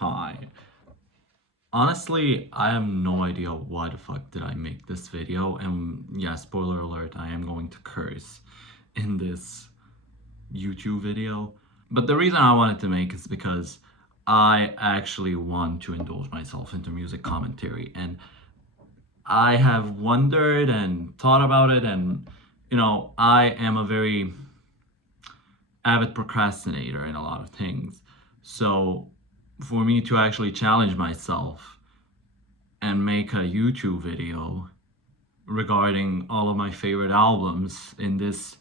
Hi. Honestly, I have no idea why the fuck did I make this video, and yeah, spoiler alert, I am going to curse in this YouTube video. But the reason I wanted to make is because I actually want to indulge myself into music commentary, and I have wondered and thought about it, and I am a very avid procrastinator in a lot of things. So for me to actually challenge myself and make a YouTube video regarding all of my favorite albums in this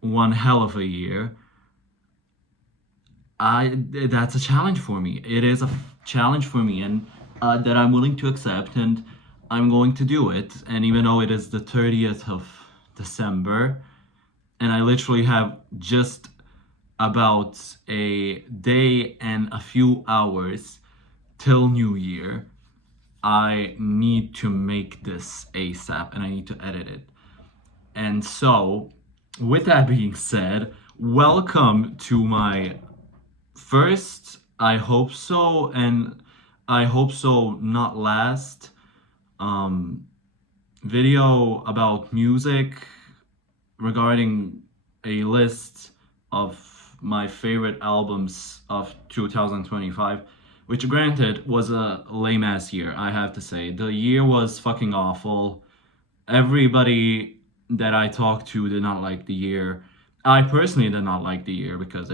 one hell of a year, that's a challenge for me. It is a challenge for me, and that I'm willing to accept, and I'm going to do it. And even though it is the 30th of December, and I literally have just about a day and a few hours till New Year, I need to make this ASAP and I need to edit it. And so, with that being said, welcome to my first, I hope so, and I hope so not last, video about music regarding a list of my favorite albums of 2025, which granted was a lame ass year, I have to say. The year was fucking awful. Everybody that I talked to did not like the year. I personally did not like the year because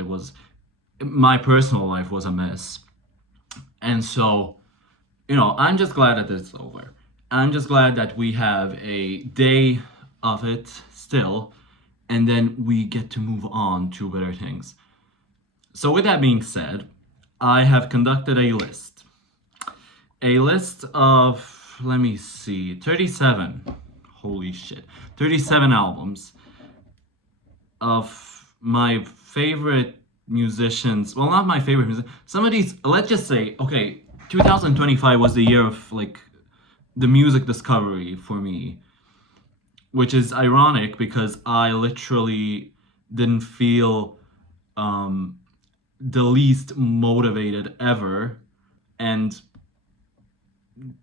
my personal life was a mess. And so, I'm just glad that it's over. I'm just glad that we have a day of it still, and then we get to move on to better things. So, with that being said, I have conducted a list. A list of, let me see, 37. Holy shit. 37 albums of my favorite musicians. Well, not my favorite musicians. Some of these, let's just say, okay, 2025 was the year of like the music discovery for me, which is ironic because I literally didn't feel the least motivated ever. And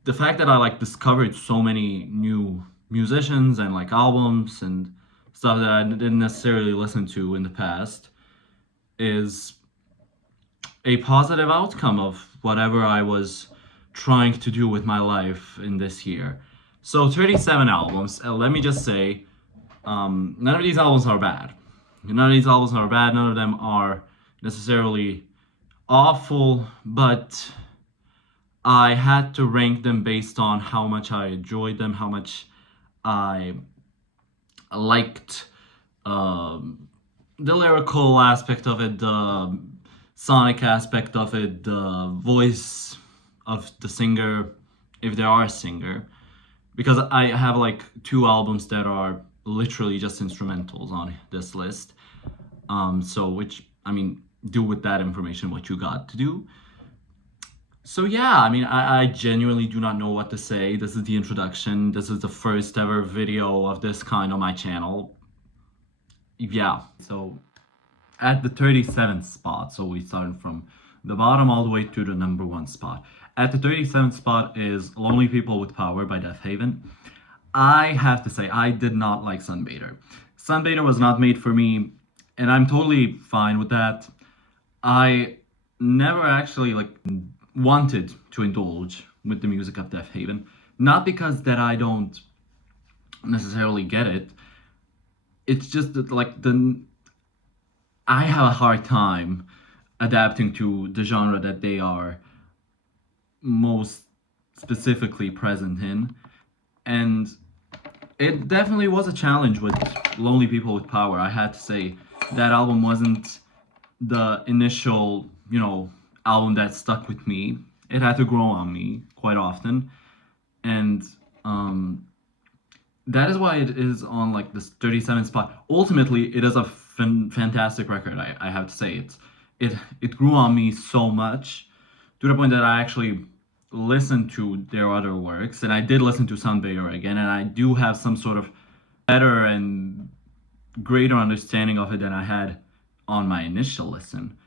the fact that I like discovered so many new musicians and like albums and stuff that I didn't necessarily listen to in the past is a positive outcome of whatever I was trying to do with my life in this year. So 37 albums. Let me just say, none of these albums are bad. None of these albums are bad. None of them are necessarily awful, but I had to rank them based on how much I enjoyed them, how much I liked the lyrical aspect of it, the sonic aspect of it, the voice of the singer, if there are a singer. Because I have like two albums that are literally just instrumentals on this list. Do with that information what you got to do. So yeah, I genuinely do not know what to say. This is the introduction. This is the first ever video of this kind on my channel. Yeah, so at the 37th spot, so we started from the bottom all the way to the number one spot. At the 37th spot is Lonely People with Power by Deafheaven. I have to say, I did not like Sunbather. Sunbather was not made for me, and I'm totally fine with that. I never actually wanted to indulge with the music of Deafheaven. Not because that I don't necessarily get it. It's just that I have a hard time adapting to the genre that they are most specifically present in. And it definitely was a challenge with Lonely People with Power. I had to say that album wasn't the initial, album that stuck with me. It had to grow on me quite often. And that is why it is on like this 37th spot. Ultimately, it is a fantastic record. I have to say it grew on me so much to the point that I actually listened to their other works, and I did listen to Sunbather again, and I do have some sort of better and greater understanding of it than I had on my initial listen.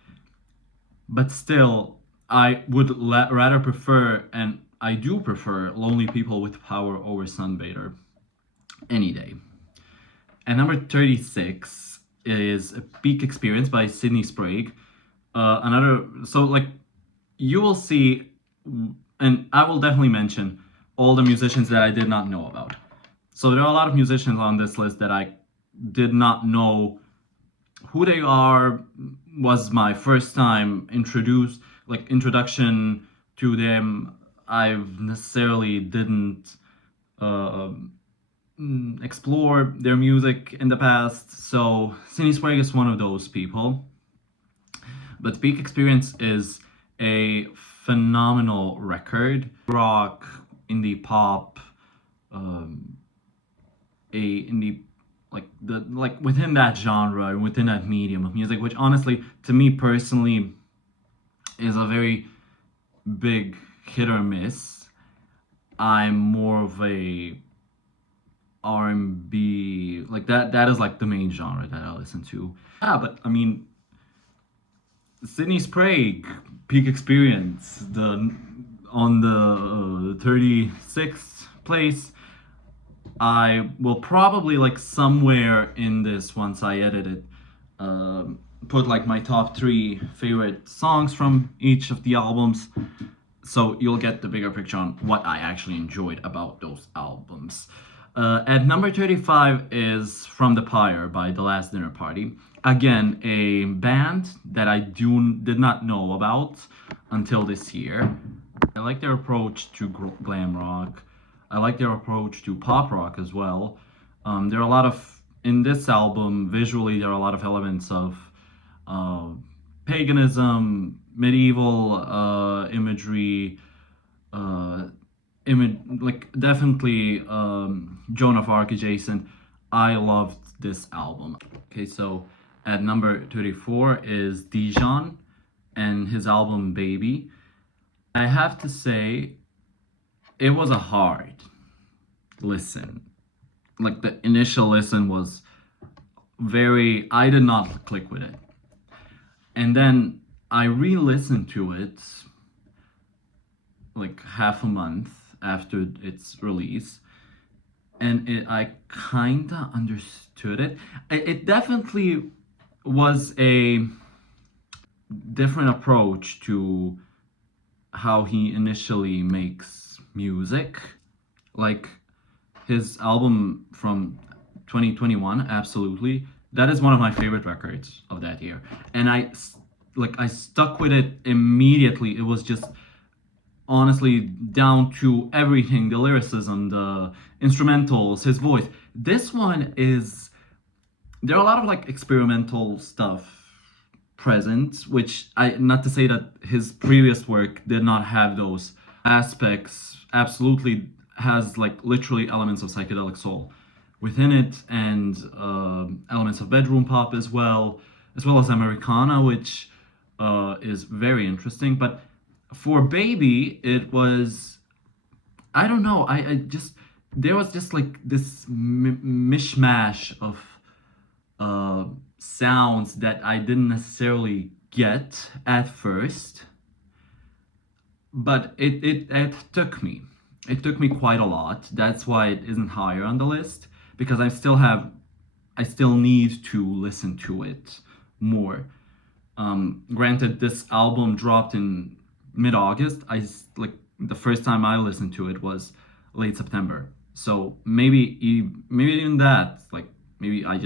But still, I would rather prefer, and I do prefer, Lonely People with Power over Sunbather any day. And number 36 is A Peak Experience by Sydney Sprague. So like you will see, and I will definitely mention all the musicians that I did not know about. So there are a lot of musicians on this list that I did not know who they are. Was my first time introduction to them. I've necessarily didn't uh, explore their music in the past. So Sydney Sprague is one of those people. But Peak Experience is a phenomenal record. Rock, indie pop, a indie like within that genre and within that medium of music, which honestly, to me personally, is a very big hit or miss. I'm more of a R&B, like that is like the main genre that I listen to. Yeah, but I mean, Sydney Sprague, Peak Experience, the on the 36th place. I will probably like somewhere in this, once I edit it, put like my top 3 favorite songs from each of the albums, so you'll get the bigger picture on what I actually enjoyed about those albums. At number 35 is From the Pyre by The Last Dinner Party. Again, a band that I did not know about until this year. I like their approach to glam rock. I like their approach to pop rock as well. There are a lot of, in this album, visually, there are a lot of elements of paganism, medieval imagery, like definitely Joan of Arc adjacent. I loved this album. Okay, so at number 34 is Dijon and his album Baby. I have to say, it was a hard listen. Like the initial listen was I did not click with it. And then I re-listened to it like half a month after its release, and I kinda understood it. It definitely was a different approach to how he initially makes music. Like his album from 2021, absolutely. That is one of my favorite records of that year. And I stuck with it immediately. It was just honestly down to everything, the lyricism, the instrumentals, his voice. This one is, there are a lot of like experimental stuff present, which not to say that his previous work did not have those aspects. Absolutely has like literally elements of psychedelic soul within it, and elements of bedroom pop as well as Americana, which is very interesting. But for Baby, it was, I don't know, I just, there was just like this mishmash of sounds that I didn't necessarily get at first, but it took me. It took me quite a lot. That's why it isn't higher on the list, because I still need to listen to it more. Granted, this album dropped in mid-August. The first time I listened to it was late September. So maybe even that, like maybe I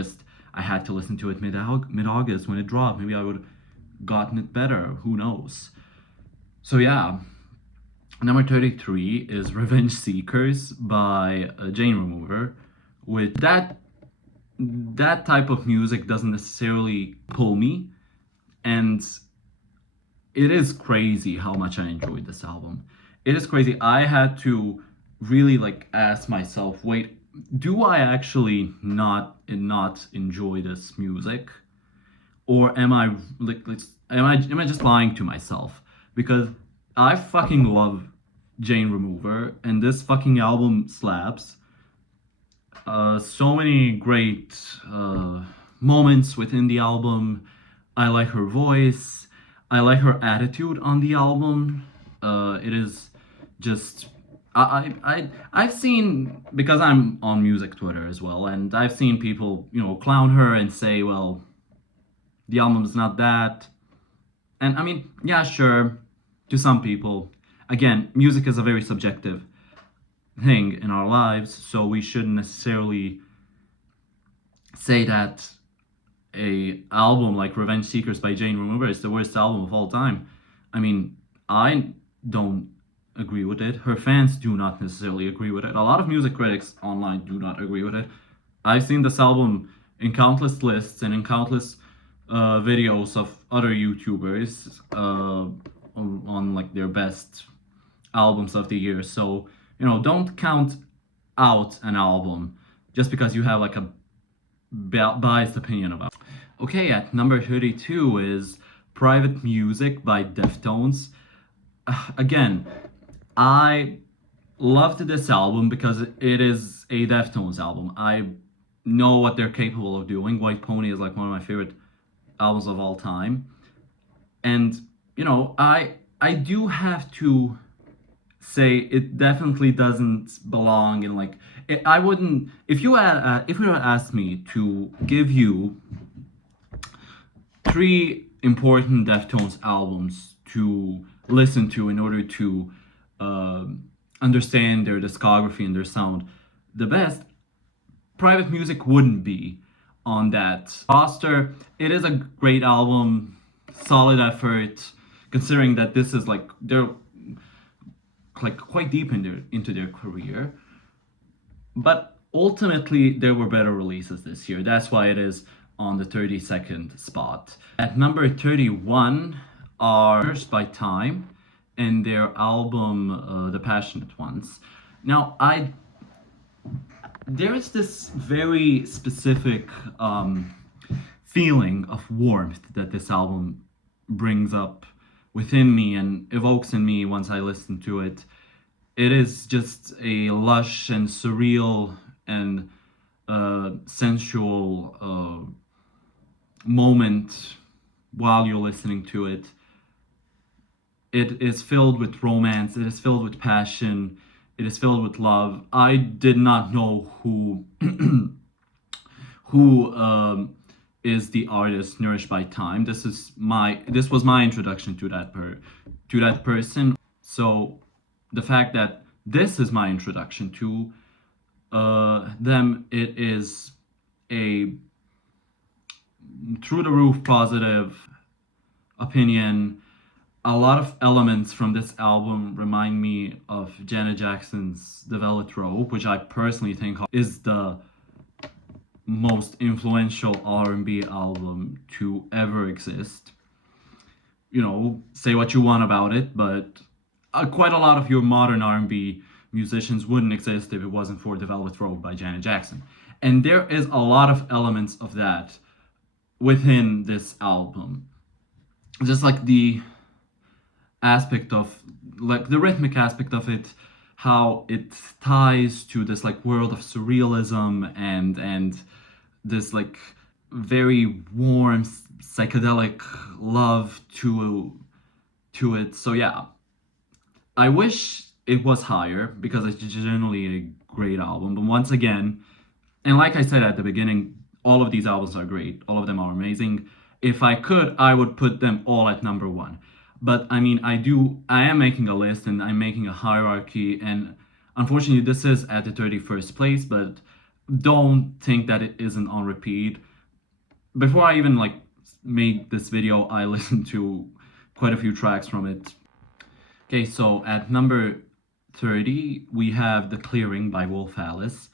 had to listen to it mid-August when it dropped. Maybe I would have gotten it better. Who knows? So yeah, number 33 is Revenge Seekers by Jane Remover. With that type of music doesn't necessarily pull me, and it is crazy how much I enjoyed this album. It is crazy. I had to really like ask myself, wait, do I actually not enjoy this music, or am I am I just lying to myself? Because I fucking love Jane Remover, and this fucking album slaps. So many great moments within the album. I like her voice. I like her attitude on the album. It is just I've seen, because I'm on music Twitter as well, and I've seen people, clown her and say, well, the album's not that. And I mean, yeah, sure, to some people. Again, music is a very subjective thing in our lives, so we shouldn't necessarily say that a album like Revenge Seekers by Jane Remover is the worst album of all time. I mean, I don't agree with it. Her fans do not necessarily agree with it. A lot of music critics online do not agree with it. I've seen this album in countless lists and in countless videos of other YouTubers on like their best albums of the year. So, don't count out an album just because you have like a biased opinion about it. Okay, at number 32 is Private Music by Deftones. Again, I loved this album because it is a Deftones album. I know what they're capable of doing. White Pony is like one of my favorite albums of all time. And, I do have to say it definitely doesn't belong in like I wouldn't if you had asked me to give you three important Deftones albums to listen to in order to understand their discography and their sound the best, Private Music wouldn't be on that roster. It is a great album, solid effort, considering that this is like they're like quite deep into their career. But ultimately, there were better releases this year. That's why it is on the 32nd spot. At number 31 are First by Time and their album The Passionate Ones. Now, there is this very specific feeling of warmth that this album brings up within me and evokes in me once I listen to it. It is just a lush and surreal and sensual moment while you're listening to it. It is filled with romance, it is filled with passion, it is filled with love. I did not know who is the artist Nourished by Time. This was my introduction to that person. So the fact that this is my introduction to them, it is a through the roof positive opinion. A lot of elements from this album remind me of Janet Jackson's The Velvet Rope, which I personally think is the most influential R&B album to ever exist. Say what you want about it, but quite a lot of your modern R&B musicians wouldn't exist if it wasn't for The Velvet Rope by Janet Jackson. And there is a lot of elements of that within this album. Just like the aspect of, like the rhythmic aspect of it, how it ties to this like world of surrealism and this like very warm psychedelic love to it. So yeah, I wish it was higher because it's generally a great album. But once again, and like I said at the beginning, all of these albums are great. All of them are amazing. If I could, I would put them all at number one. But I mean, I am making a list and I'm making a hierarchy, and unfortunately this is at the 31st place, but don't think that it isn't on repeat. Before I even like made this video, I listened to quite a few tracks from it. Okay, so at number 30, we have The Clearing by Wolf Alice.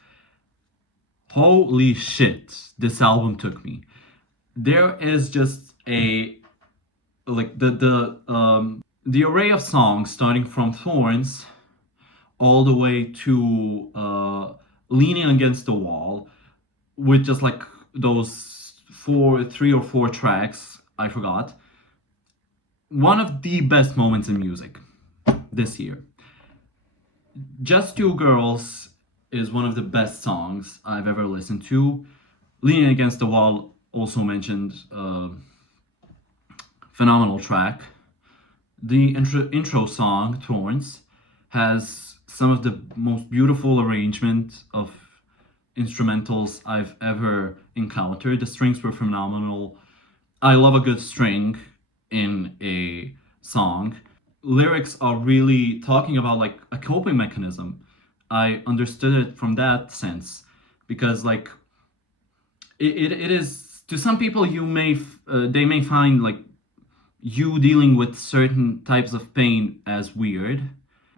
Holy shit, this album took me. There is just a like the array of songs starting from Thorns all the way to Leaning Against the Wall, with just like those 3 or 4 tracks I forgot. One of the best moments in music this year. Just Two Girls is one of the best songs I've ever listened to. Leaning Against the Wall, also mentioned phenomenal track. The intro song, Thorns, has some of the most beautiful arrangement of instrumentals I've ever encountered. The strings were phenomenal. I love a good string in a song. Lyrics are really talking about like a coping mechanism. I understood it from that sense because like it is to some people they may find like you dealing with certain types of pain as weird,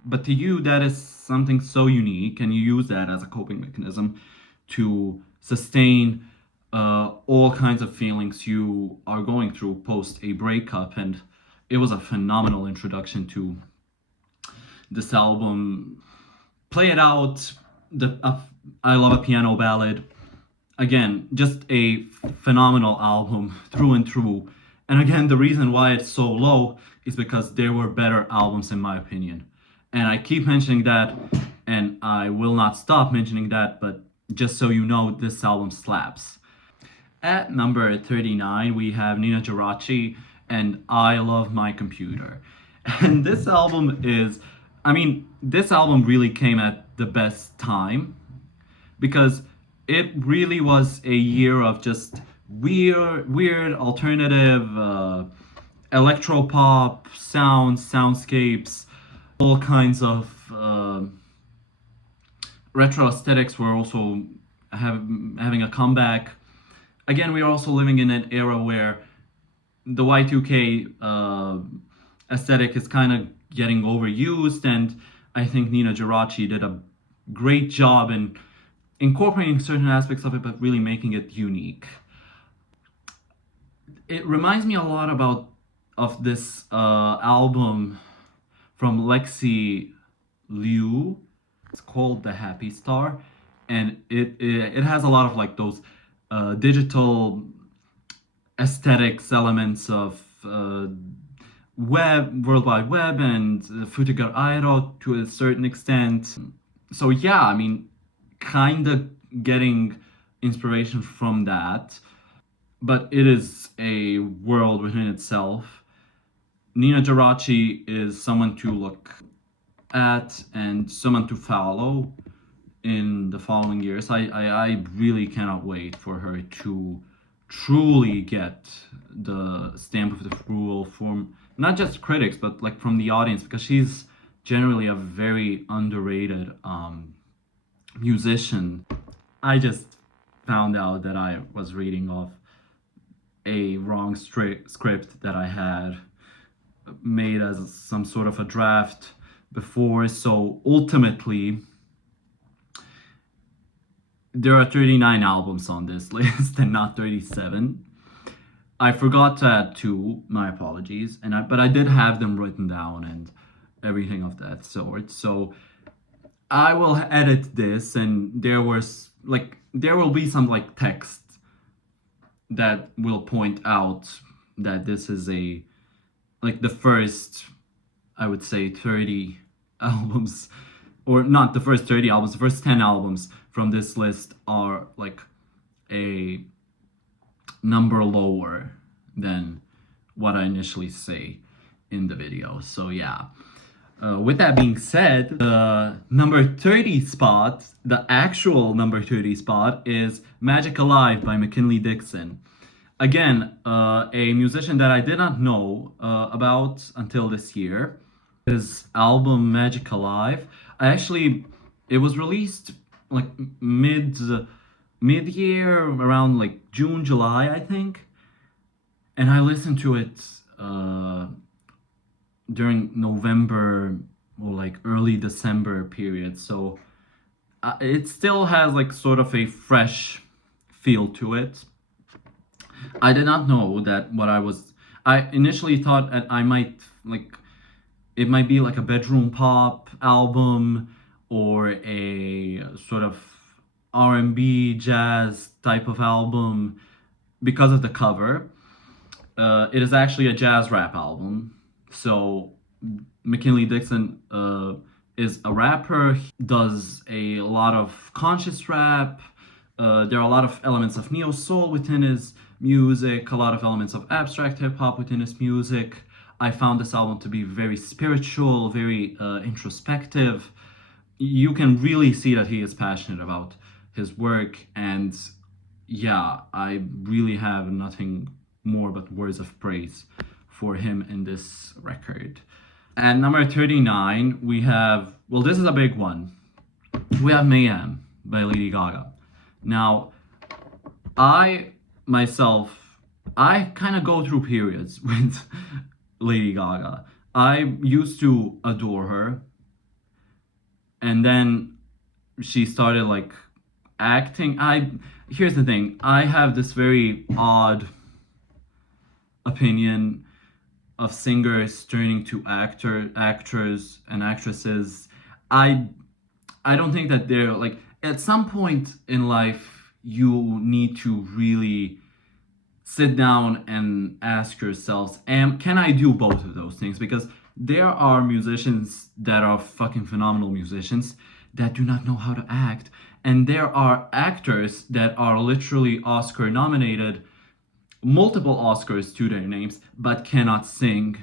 but to you that is something so unique and you use that as a coping mechanism to sustain all kinds of feelings you are going through post a breakup. And it was a phenomenal introduction to this album. Play It Out, I Love a Piano Ballad. Again, just a phenomenal album through and through. And again, the reason why it's so low is because there were better albums in my opinion. And I keep mentioning that, and I will not stop mentioning that, but just so you know, this album slaps. At number 39, we have Nina Geraci and I Love My Computer. And this album this album really came at the best time because it really was a year of just weird alternative electropop soundscapes, all kinds of retro aesthetics were also having a comeback. Again, we are also living in an era where the Y2K aesthetic is kind of getting overused, and I think Nina Geraci did a great job in incorporating certain aspects of it, but really making it unique. It reminds me a lot of this album from Lexi Liu. It's called The Happy Star, and it has a lot of like those digital aesthetics elements of World Wide Web and Futugar Aero to a certain extent. So yeah, kind of getting inspiration from that, but it is a world within itself. Nina Geraci is someone to look at and someone to follow in the following years. I really cannot wait for her to truly get the stamp of the approval from not just critics but like from the audience, because she's generally a very underrated musician. I just found out that I was reading off a wrong script that I had made as some sort of a draft before. So ultimately, there are 39 albums on this list and not 37. I forgot to add two, my apologies, but I did have them written down and everything of that sort. So I will edit this, and there will be some like text that will point out that this is the first, I would say, 30 albums, or not the first 30 albums, the first 10 albums from this list are like a number lower than what I initially say in the video. So yeah. With that being said, the number 30 spot, the actual number 30 spot, is Magic Alive by McKinley Dixon. Again, a musician that I did not know about until this year. His album Magic Alive, it was released like mid-year, around like June, July, I think. And I listened to it during November or like early December period. So it still has like sort of a fresh feel to it. I did not know that I initially thought that it might be like a bedroom pop album or a sort of R&B jazz type of album because of the cover. It is actually a jazz rap album. So McKinley Dixon is a rapper. He does a lot of conscious rap, There are a lot of elements of neo soul within his music, a lot of elements of abstract hip hop within his music. I found this album to be very spiritual, very introspective. You can really see that he is passionate about his work, and yeah, I really have nothing more but words of praise for him in this record. At number 39, we have, well, this is a big one. We have Mayhem by Lady Gaga. Now, I myself, I kind of go through periods with Lady Gaga. I used to adore her, and then she started like acting. Here's the thing. I have this very odd opinion of singers turning to actors and actresses. I don't think that they're like, at some point in life you need to really sit down and ask yourselves, can I do both of those things? Because there are musicians that are fucking phenomenal musicians that do not know how to act, and there are actors that are literally Oscar nominated, multiple Oscars to their names, but cannot sing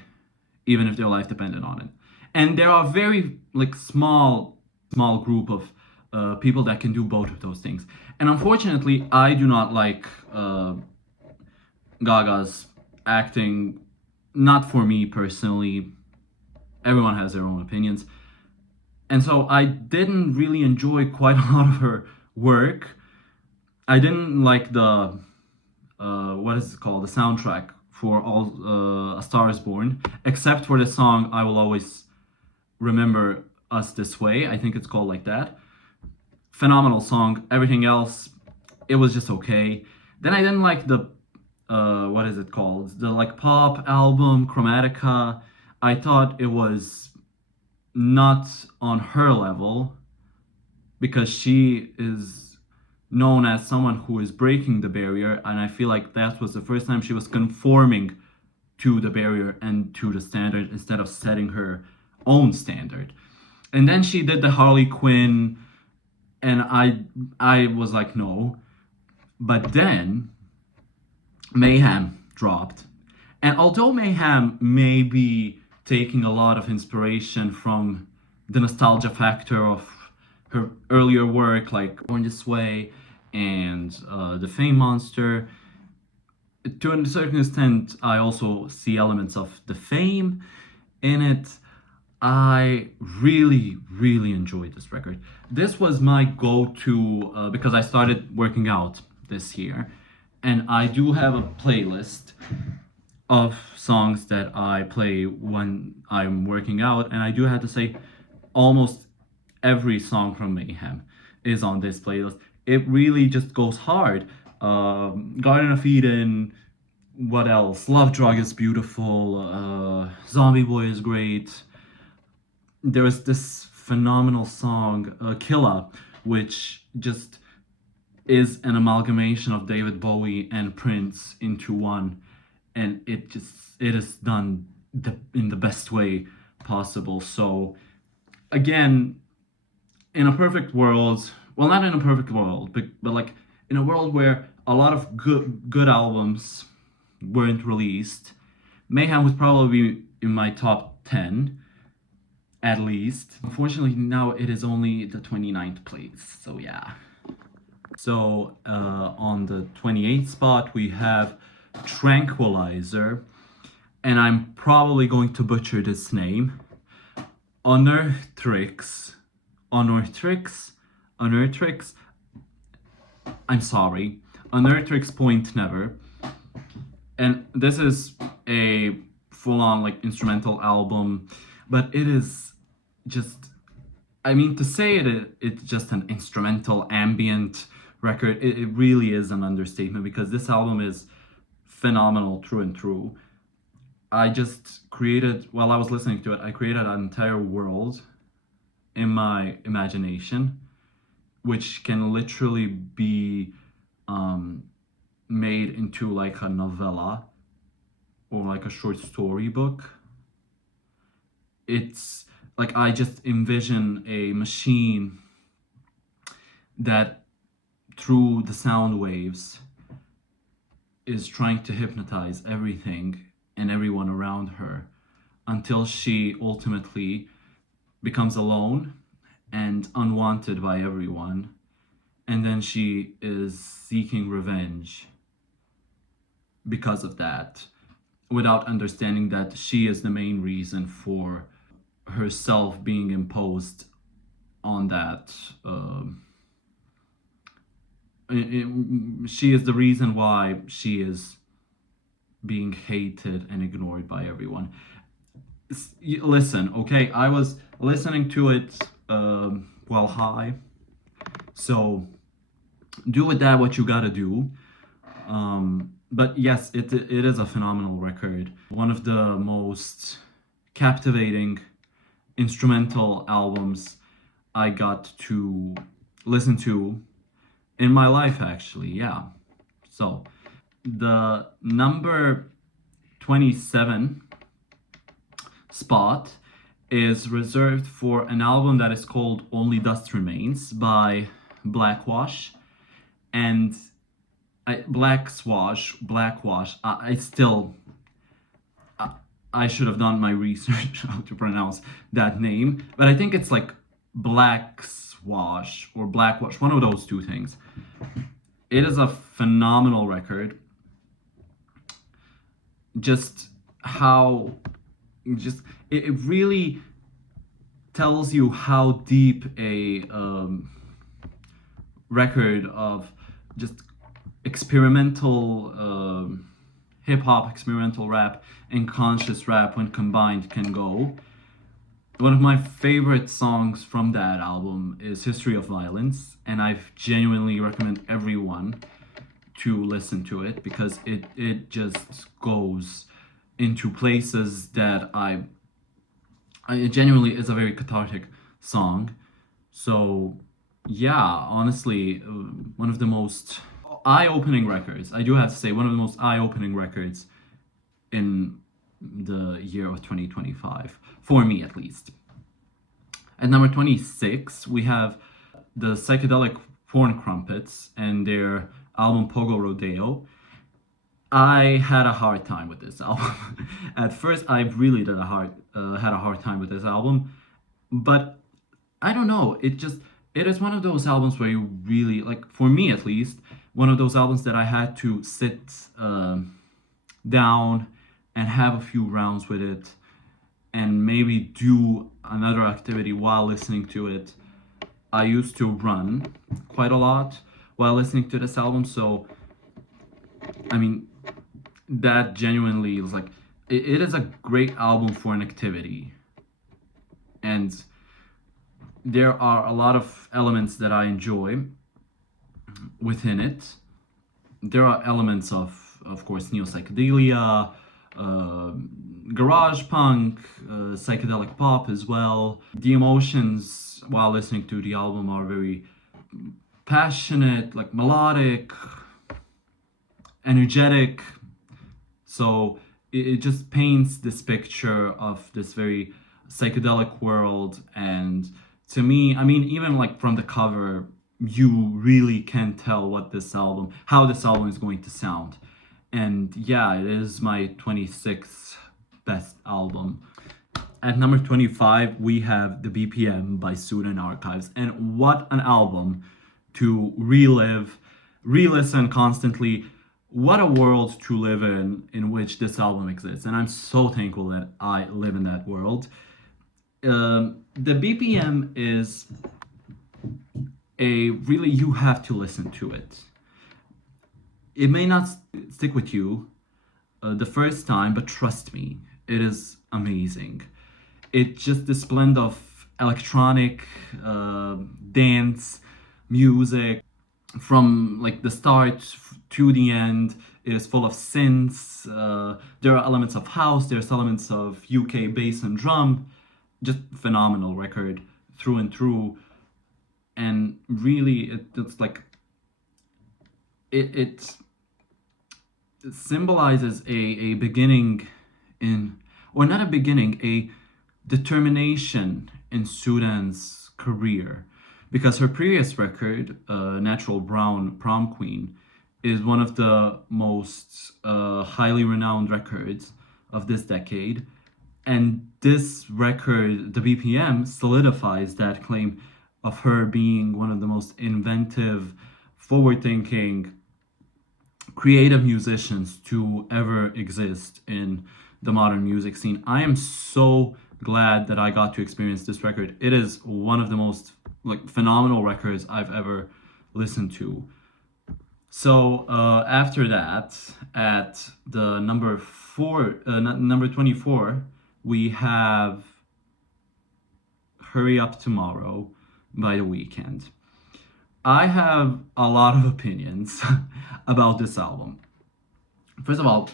even if their life depended on it. And there are very like small group of people that can do both of those things. And unfortunately, I do not like Gaga's acting. Not for me personally. Everyone has their own opinions. And so I didn't really enjoy quite a lot of her work. I didn't like the what is it called, the soundtrack for All A Star Is Born, except for the song I Will Always Remember Us This Way. I think it's called like that. Phenomenal song. Everything else, it was just okay. Then I didn't like the what is it called, the like pop album Chromatica. I thought it was not on her level, because she is known as someone who is breaking the barrier, and I feel like that was the first time she was conforming to the barrier and to the standard instead of setting her own standard. And then she did the Harley Quinn, and I was like, no. But then Mayhem dropped, and although Mayhem may be taking a lot of inspiration from the nostalgia factor of her earlier work, like Born This Way and The Fame Monster, to a certain extent, I also see elements of The Fame in it. I really, really enjoyed this record. This was my go-to because I started working out this year, and I do have a playlist of songs that I play when I'm working out, and I do have to say, almost every song from Mayhem is on this playlist. It really just goes hard. Garden of Eden, what else? Love Drug is beautiful. Zombie Boy is great. There is this phenomenal song, Killa, which just is an amalgamation of David Bowie and Prince into one, and it is done in the best way possible. So again, in a perfect world, well, not in a perfect world, but like in a world where a lot of good albums weren't released, Mayhem would probably be in my top 10 at least. Unfortunately, now it is only the 29th place, so yeah. So on the 28th spot we have Tranquilizer, and I'm probably going to butcher this name. Unearthrix. I'm sorry. Unearthrix Point Never. And this is a full-on like instrumental album, but it is just, I mean, to say it's just an instrumental ambient record, it really is an understatement, because this album is phenomenal through and through. I just created, while I was listening to it, I created an entire world in my imagination, which can literally be made into like a novella or like a short story book. It's like I just envision a machine that through the sound waves is trying to hypnotize everything and everyone around her until she ultimately becomes alone and unwanted by everyone. And then she is seeking revenge because of that, without understanding that she is the main reason for herself being imposed on that. She is the reason why she is being hated and ignored by everyone. Listen, okay, I was listening to it while high, so do with that what you gotta do. But yes, it is a phenomenal record. One of the most captivating instrumental albums I got to listen to in my life, actually. Yeah. So the number 27 spot is reserved for an album that is called Only Dust Remains by Blackwash. And Blackwash. I should have done my research how to pronounce that name, but I think it's like Blackswash or Blackwash, one of those two things. It is a phenomenal record. Just how, it really tells you how deep a record of just experimental hip hop, experimental rap, and conscious rap when combined can go. One of my favorite songs from that album is History of Violence, and I genuinely recommend everyone to listen to it because it just goes into places that it genuinely is a very cathartic song. So yeah, honestly, one of the most eye-opening records. I do have to say, one of the most eye-opening records in the year of 2025, for me at least. At number 26, we have the Psychedelic Porn Crumpets and their album Pogo Rodeo. I had a hard time with this album. At first, I really had a hard time with this album, but I don't know. It is one of those albums where you really, like, for me at least, one of those albums that I had to sit down and have a few rounds with it and maybe do another activity while listening to it. I used to run quite a lot while listening to this album, so I mean, that genuinely is like, it is a great album for an activity. And there are a lot of elements that I enjoy within it. There are elements of course, neo-psychedelia, garage punk, psychedelic pop as well. The emotions while listening to the album are very passionate, like melodic, energetic. So it just paints this picture of this very psychedelic world. And to me, I mean, even like from the cover, you really can tell how this album is going to sound. And yeah, it is my 26th best album. At number 25, we have The BPM by Sudan Archives. And what an album to relive, re-listen constantly. What a world to live in which this album exists. And I'm so thankful that I live in that world. The BPM is you have to listen to it. It may not stick with you the first time, but trust me, it is amazing. It's just this blend of electronic, dance, music. From like the start to the end, it is full of synths. There are elements of house, there's elements of UK bass and drum. Just phenomenal record through and through. And really, it's like it symbolizes a beginning or not a beginning, a determination in Sudan's career. because her previous record, Natural Brown Prom Queen, is one of the most highly renowned records of this decade. And this record, the BPM, solidifies that claim of her being one of the most inventive, forward thinking, creative musicians to ever exist in the modern music scene. I am so glad that I got to experience this record. It is one of the most like phenomenal records I've ever listened to. So after that, at the number 24, we have "Hurry Up Tomorrow" by The Weeknd. I have a lot of opinions about this album. First of all,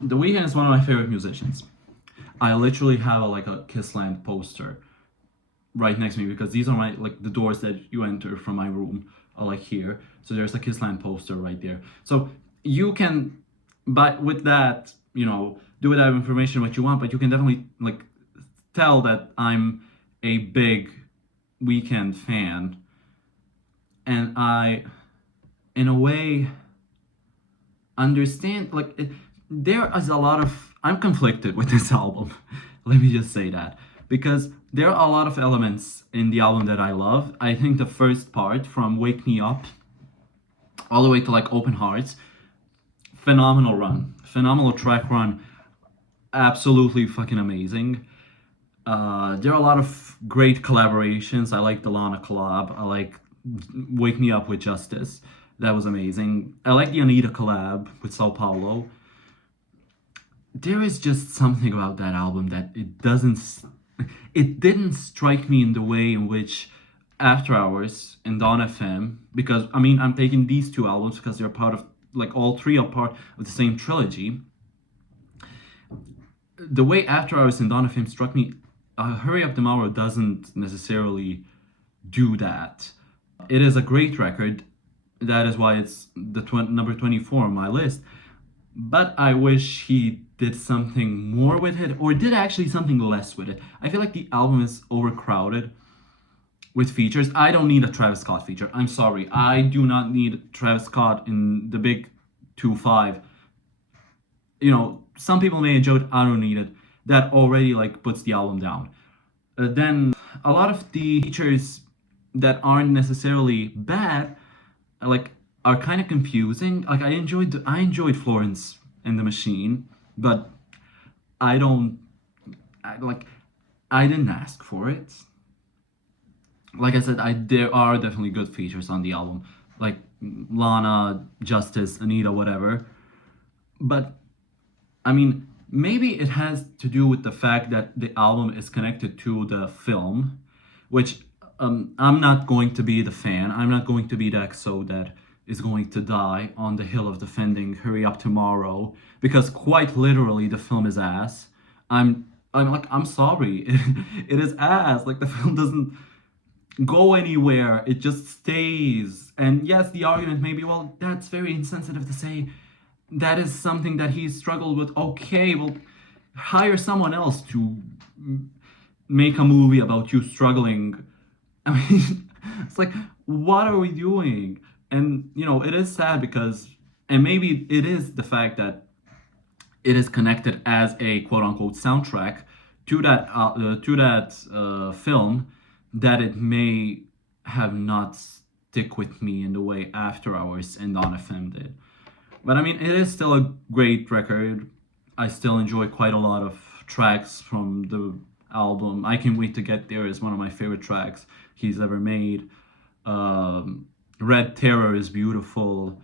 The Weeknd is one of my favorite musicians. I literally have like a Kissland poster right next to me because these are my like the doors that you enter from my room are like here. So there's a Kissland poster right there. So you can, but with that, do with that information what you want, but you can definitely like tell that I'm a big Weeknd fan. And I, in a way, understand, there is a lot of, I'm conflicted with this album. Let me just say that. Because there are a lot of elements in the album that I love. I think the first part, from Wake Me Up all the way to like Open Hearts, phenomenal run. Phenomenal track run. Absolutely fucking amazing. There are a lot of great collaborations. I like the Lana collab. I like Wake Me Up with Justice. That was amazing. I like the Anita collab with Sao Paulo. There is just something about that album that it didn't strike me in the way in which After Hours and Dawn FM, because I mean I'm taking these two albums because they're part of like all three are part of the same trilogy. The way After Hours and Dawn FM struck me, Hurry Up Tomorrow doesn't necessarily do that. It is a great record. That is why it's the number 24 on my list. But I wish he did something more with it, or did actually something less with it. I feel like the album is overcrowded with features. I don't need a Travis Scott feature. I'm sorry. I do not need Travis Scott in the big 2-5. Some people may enjoy it. I don't need it. That already like puts the album down. Then a lot of the features that aren't necessarily bad, are kind of confusing. Like I enjoyed Florence and the Machine, but I didn't ask for it. Like I said, there are definitely good features on the album, like Lana, Justice, Anita, whatever. But I mean, maybe it has to do with the fact that the album is connected to the film, which I'm not going to be the fan. I'm not going to be the EXO that is going to die on the hill of defending Hurry Up Tomorrow, because quite literally the film is ass. I'm sorry. It is ass. Like the film doesn't go anywhere. It just stays. And yes, the argument may be, well, that's very insensitive to say. That is something that he struggled with. Okay, well, hire someone else to make a movie about you struggling. I mean, it's like, what are we doing? And, it is sad because, and maybe it is the fact that it is connected as a quote unquote soundtrack to that film, that it may have not stick with me in the way After Hours and Dawn FM did. But I mean, it is still a great record. I still enjoy quite a lot of tracks from the album. I Can't Wait to Get There is one of my favorite tracks he's ever made. Red Terror is beautiful.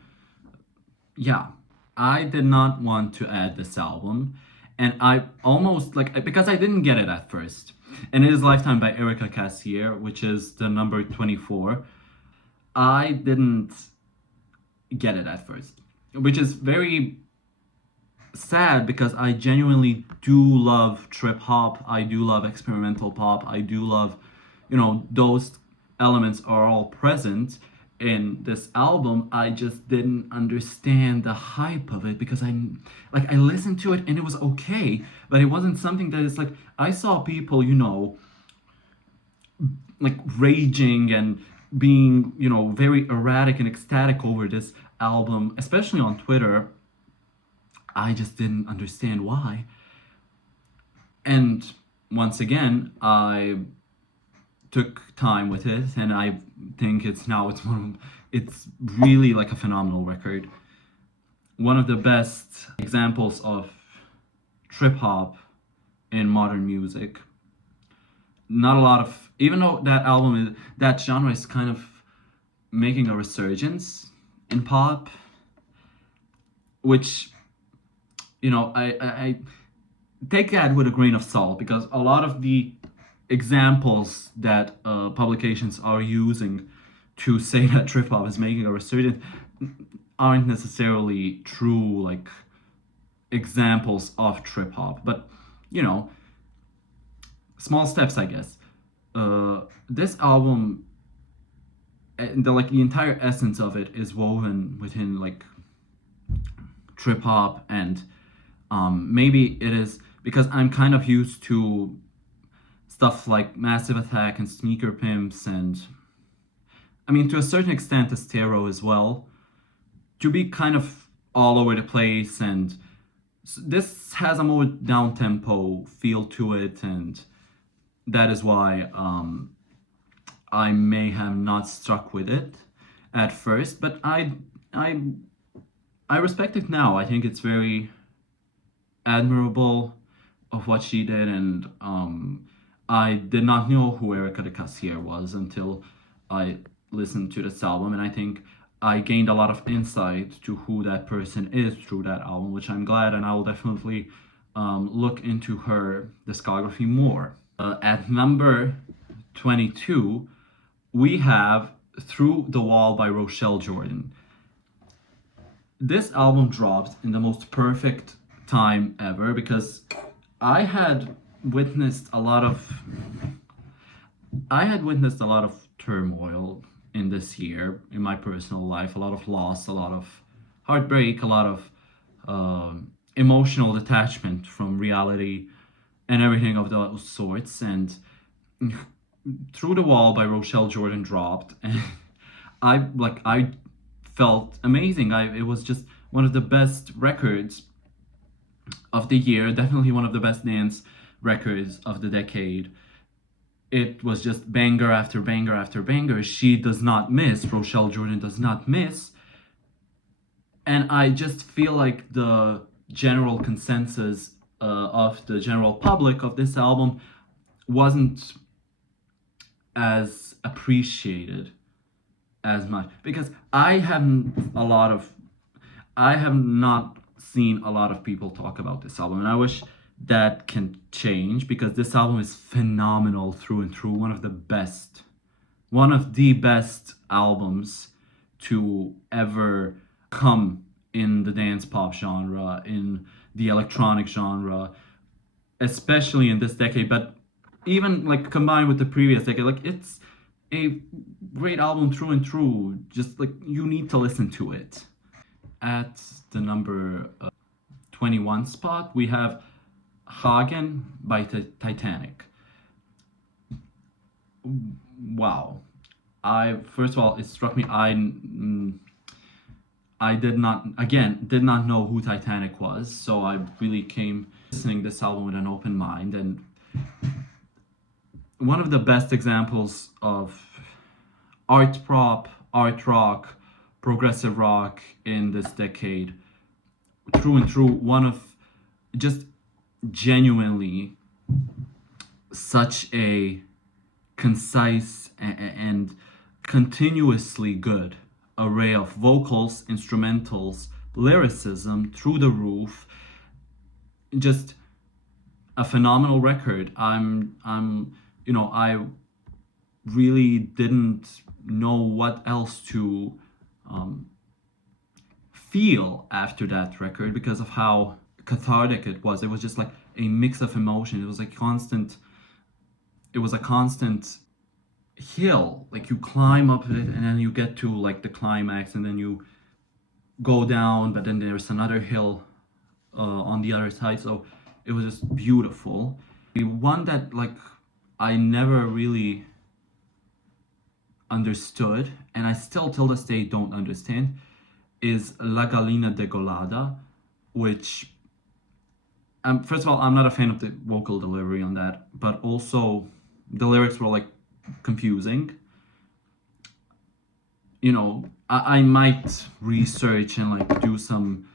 Yeah, I did not want to add this album. And I almost, because I didn't get it at first. And it is Lifetime by Erica Cassier, which is the number 24. I didn't get it at first, which is very sad because I genuinely do love trip hop. I do love experimental pop. I do love, those elements are all present in this album. I just didn't understand the hype of it because I listened to it and it was okay, but it wasn't something that is like, I saw people, like raging and being, you know, very erratic and ecstatic over this album, especially on Twitter. I just didn't understand why. And once again, I took time with it, and I think it's really like a phenomenal record. One of the best examples of trip hop in modern music. Not a lot of, even though that genre is kind of making a resurgence in pop, which, you know, I take that with a grain of salt, because a lot of the examples that publications are using to say that trip hop is making a resurgence aren't necessarily true, like, examples of trip hop. But, you know, small steps, I guess. This album, the entire essence of it is woven within like trip hop, and maybe it is because I'm kind of used to stuff like Massive Attack and Sneaker Pimps, and I mean to a certain extent Estero as well, to be kind of all over the place. And this has a more down tempo feel to it, and that is why I may have not struck with it at first, but I I respect it now. I think it's very admirable of what she did, and I did not know who Erica de Cassier was until I listened to this album, and I think I gained a lot of insight to who that person is through that album, which I'm glad, and I will definitely look into her discography more. At number 22, we have Through the Wall by Rochelle Jordan. This album dropped in the most perfect time ever, because I had witnessed a lot of turmoil in this year in my personal life, a lot of loss, a lot of heartbreak, a lot of emotional detachment from reality and everything of those sorts. And Through the Wall by Rochelle Jordan dropped, and I felt amazing. It was just one of the best records of the year, definitely one of the best dance records of the decade. It was just banger after banger after banger. She does not miss. Rochelle Jordan does not miss. And I just feel like the general consensus of the general public of this album wasn't as appreciated as much, because I have not seen a lot of people talk about this album, and I wish that can change, because this album is phenomenal through and through. One of the best albums to ever come in the dance pop genre, in the electronic genre, especially in this decade, but even like combined with the previous decade. Like, it's a great album through and through. Just like, you need to listen to it. At the number 21 spot, we have Hagen by Titanic. Wow. First of all, it struck me, I did not know who Titanic was, so I really came listening this album with an open mind. And one of the best examples of art pop, art rock, progressive rock in this decade, through and through. One of just genuinely such a concise and continuously good array of vocals, instrumentals, lyricism through the roof. Just a phenomenal record. I really didn't know what else to feel after that record, because of how cathartic it was. It was just like a mix of emotion. It was a constant hill. Like, you climb up it, and then you get to like the climax, and then you go down, but then there's another hill on the other side. So it was just beautiful. One that, like, I never really understood, and I still till this day don't understand, is La Gallina Degolada, which, first of all, I'm not a fan of the vocal delivery on that, but also the lyrics were like confusing. You know, I might research and like do some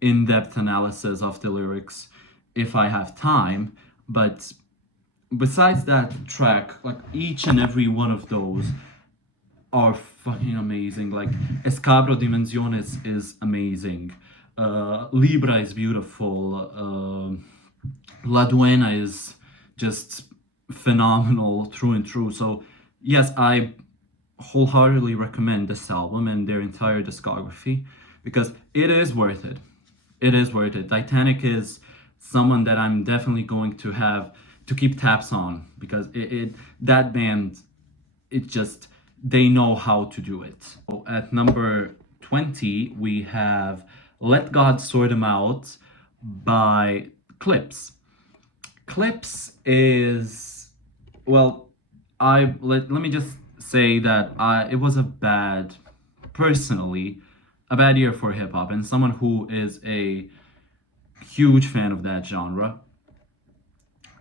in-depth analysis of the lyrics if I have time, but besides that track, like each and every one of those are fucking amazing. Like Escabro Dimensiones is amazing. Libra is beautiful. La Duena is just phenomenal through and through. So yes, I wholeheartedly recommend this album and their entire discography because it is worth it. It is worth it. Titanic is someone that I'm definitely going to have to keep tabs on because it that band, it just, they know how to do it. So at number 20 we have Let God Sort Them Out by Clips. Clips is, well, let me just say that it was personally a bad year for hip hop, and someone who is a huge fan of that genre,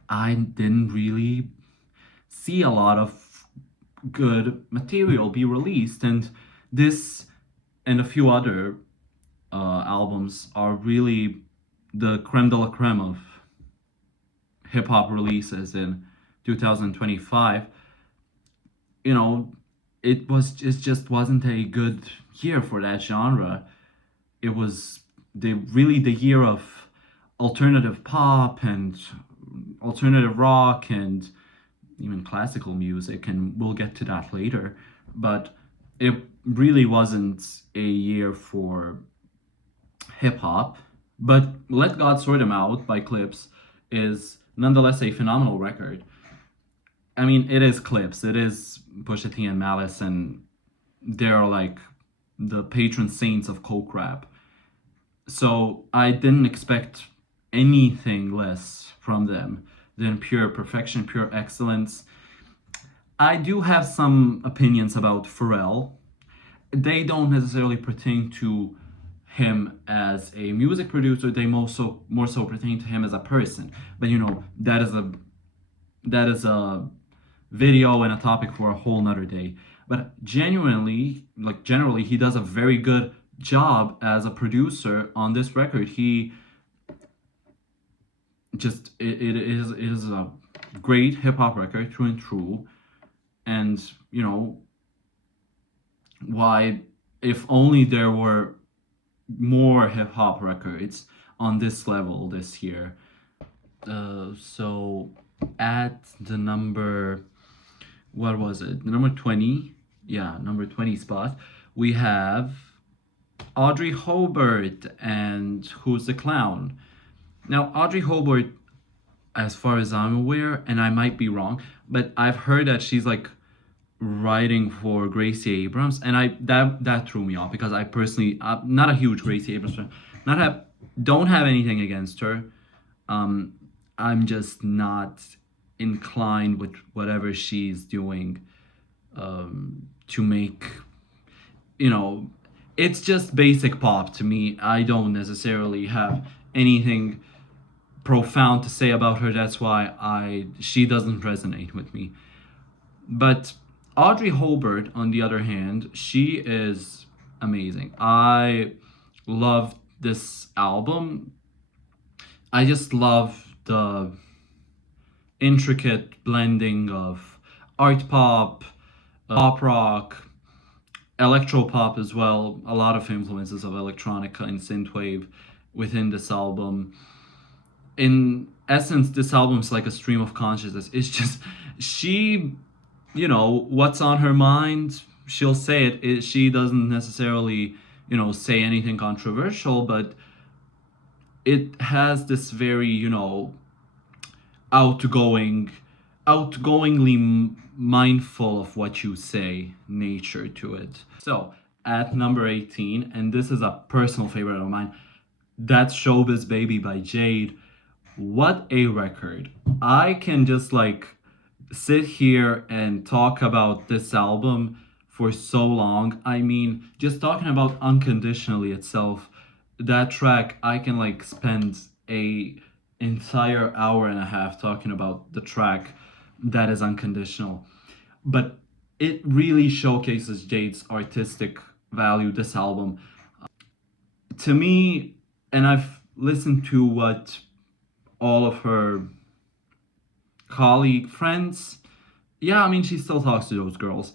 I didn't really see a lot of good material be released, and this and a few other albums are really the creme de la creme of hip hop releases in 2025. You know, it just wasn't a good year for that genre. It was the year of alternative pop and alternative rock and even classical music, and we'll get to that later. But it really wasn't a year for hip hop. But Let God Sort Them Out by Clips is nonetheless a phenomenal record. I mean, it is Clips, it is Pusha T and Malice, and they're like the patron saints of coke rap. So I didn't expect anything less from them than pure perfection, pure excellence. I do have some opinions about Pharrell. They don't necessarily pertain to him as a music producer. They more so pertain to him as a person. But you know, that is a video and a topic for a whole nother day. But generally, he does a very good job as a producer on this record. He just it is a great hip hop record through and through, and you know, why, if only there were more hip hop records on this level this year. So at the number, what was it? The number 20, yeah, number 20 spot, we have Audrey Hobart and Who's the Clown. Now, Audrey Hobart, as far as I'm aware, and I might be wrong, but I've heard that she's like writing for Gracie Abrams, and that threw me off because I personally, I'm not a huge Gracie Abrams fan. Don't have anything against her. I'm just not inclined with whatever she's doing to make, you know, it's just basic pop to me. I don't necessarily have anything profound to say about her. That's why she doesn't resonate with me. But Audrey Hobart, on the other hand, she is amazing. I love this album. I just love the intricate blending of art pop, pop rock, electro pop as well. A lot of influences of electronica and synthwave within this album. In essence, this album's like a stream of consciousness. It's just, she, you know, what's on her mind, she'll say it. She doesn't necessarily, you know, say anything controversial, but it has this very, you know, outgoingly mindful of what you say nature to it. So at number 18, and this is a personal favorite of mine, that's Showbiz Baby by Jade. What a record. I can just like sit here and talk about this album for so long. I mean, just talking about Unconditionally itself, that track, I can like spend a entire hour and a half talking about the track that is Unconditional. But it really showcases Jade's artistic value, this album. To me, and I've listened to what all of her colleague friends, yeah, I mean, she still talks to those girls,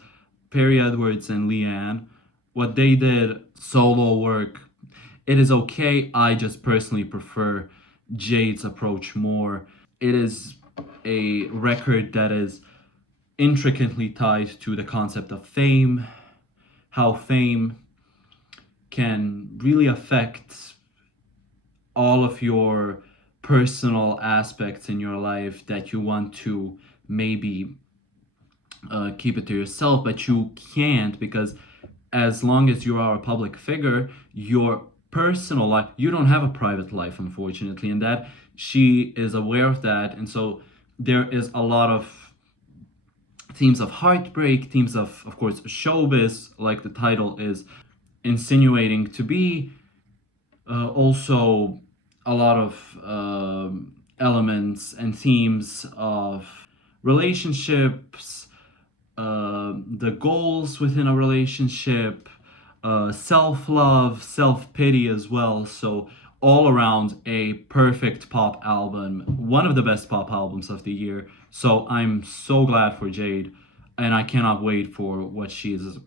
Perry Edwards and Leanne, what they did, solo work, it is okay. I just personally prefer Jade's approach more. It is a record that is intricately tied to the concept of fame, how fame can really affect all of your personal aspects in your life that you want to maybe keep it to yourself, but you can't because as long as you are a public figure, your personal life, you don't have a private life, unfortunately, and that she is aware of that. And so there is a lot of themes of heartbreak, themes of course, showbiz, like the title is insinuating to be. Also, a lot of elements and themes of relationships, the goals within a relationship, self love, self pity as well. So, all around a perfect pop album, one of the best pop albums of the year. So, I'm so glad for Jade, and I cannot wait for what she is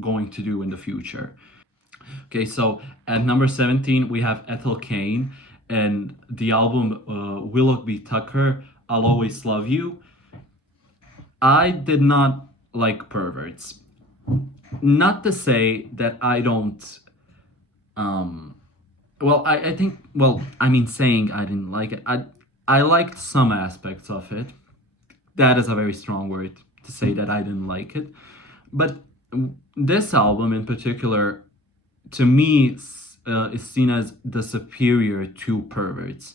going to do in the future. Okay, so at number 17, we have Ethel Cain and the album Willoughby Tucker, I'll Always Love You. I did not like Perverts. Not to say that I don't. Well, I think. Well, I mean, saying I didn't like it. I liked some aspects of it. That is a very strong word to say that I didn't like it. But this album in particular, to me, is seen as the superior to Perverts.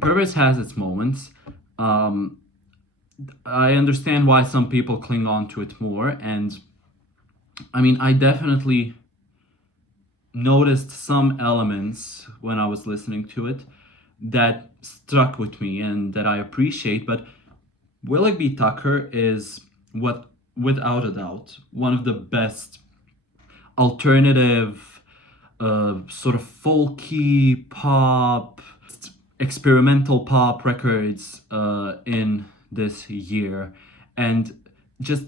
Perverts has its moments. I understand why some people cling on to it more, and I mean, I definitely noticed some elements when I was listening to it that struck with me and that I appreciate. But Willoughby Tucker is what, without a doubt, one of the best alternative, sort of folky pop, experimental pop records in this year. And just,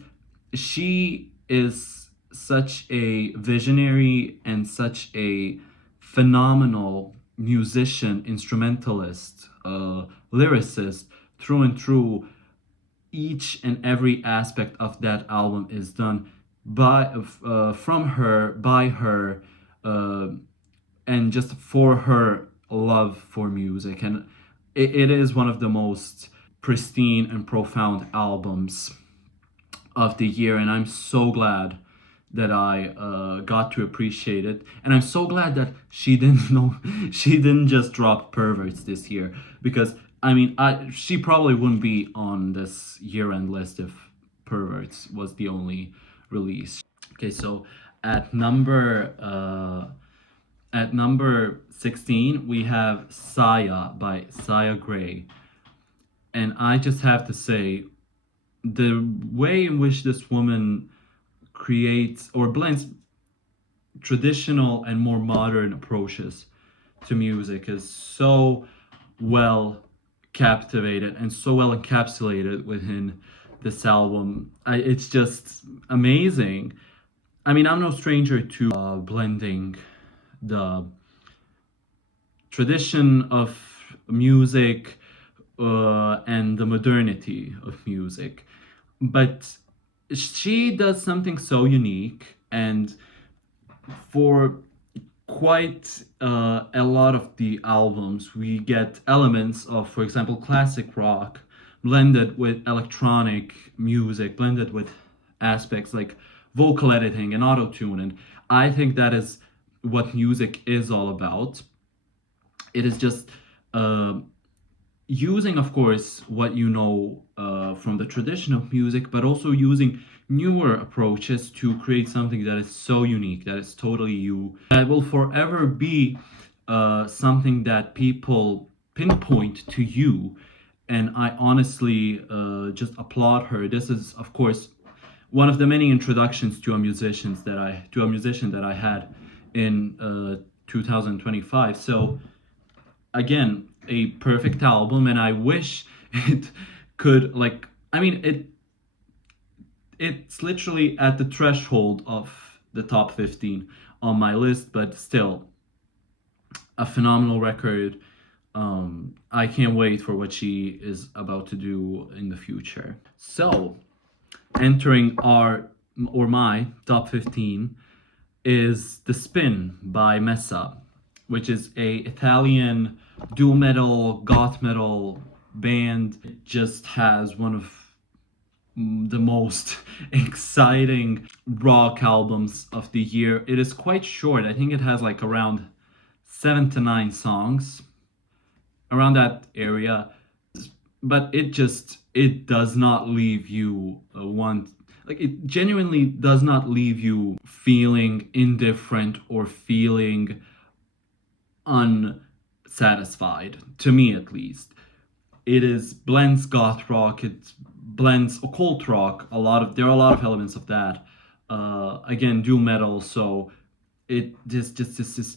she is such a visionary and such a phenomenal musician, instrumentalist, lyricist through and through. Each and every aspect of that album is done by from her, by her, and just for her love for music. And it is one of the most pristine and profound albums of the year, and I'm so glad that I got to appreciate it, and I'm so glad that she didn't know she didn't just drop Perverts this year, because I mean, she probably wouldn't be on this year-end list if Perverts was the only release. Okay, so at number 16 we have Saya by Saya Gray, and I just have to say, the way in which this woman creates or blends traditional and more modern approaches to music is so well captivated and so well encapsulated within this album. It's just amazing. I mean, I'm no stranger to blending the tradition of music and the modernity of music, but she does something so unique, and for quite a lot of the albums we get elements of, for example, classic rock blended with electronic music, blended with aspects like vocal editing and auto-tune, and I think that is what music is all about. It is just using, of course, what you know from the tradition of music, but also using newer approaches to create something that is so unique, that is totally you, that will forever be something that people pinpoint to you. And I honestly just applaud her. This is, of course, one of the many introductions to a musician that I had in 2025. So again, a perfect album, and I wish it could, like, I mean, it's literally at the threshold of the top 15 on my list, but still a phenomenal record. I can't wait for what she is about to do in the future. So, entering our or my top 15 is The Spin by Messa, which is a Italian doom metal, goth metal band. It just has one of the most exciting rock albums of the year. It is quite short. I think it has like around 7 to 9 songs, around that area. But it does not leave you want like it genuinely does not leave you feeling indifferent or feeling unsatisfied, to me at least. It is blends goth rock, it blends occult rock, there are a lot of elements of that. Again, doom metal, so it just this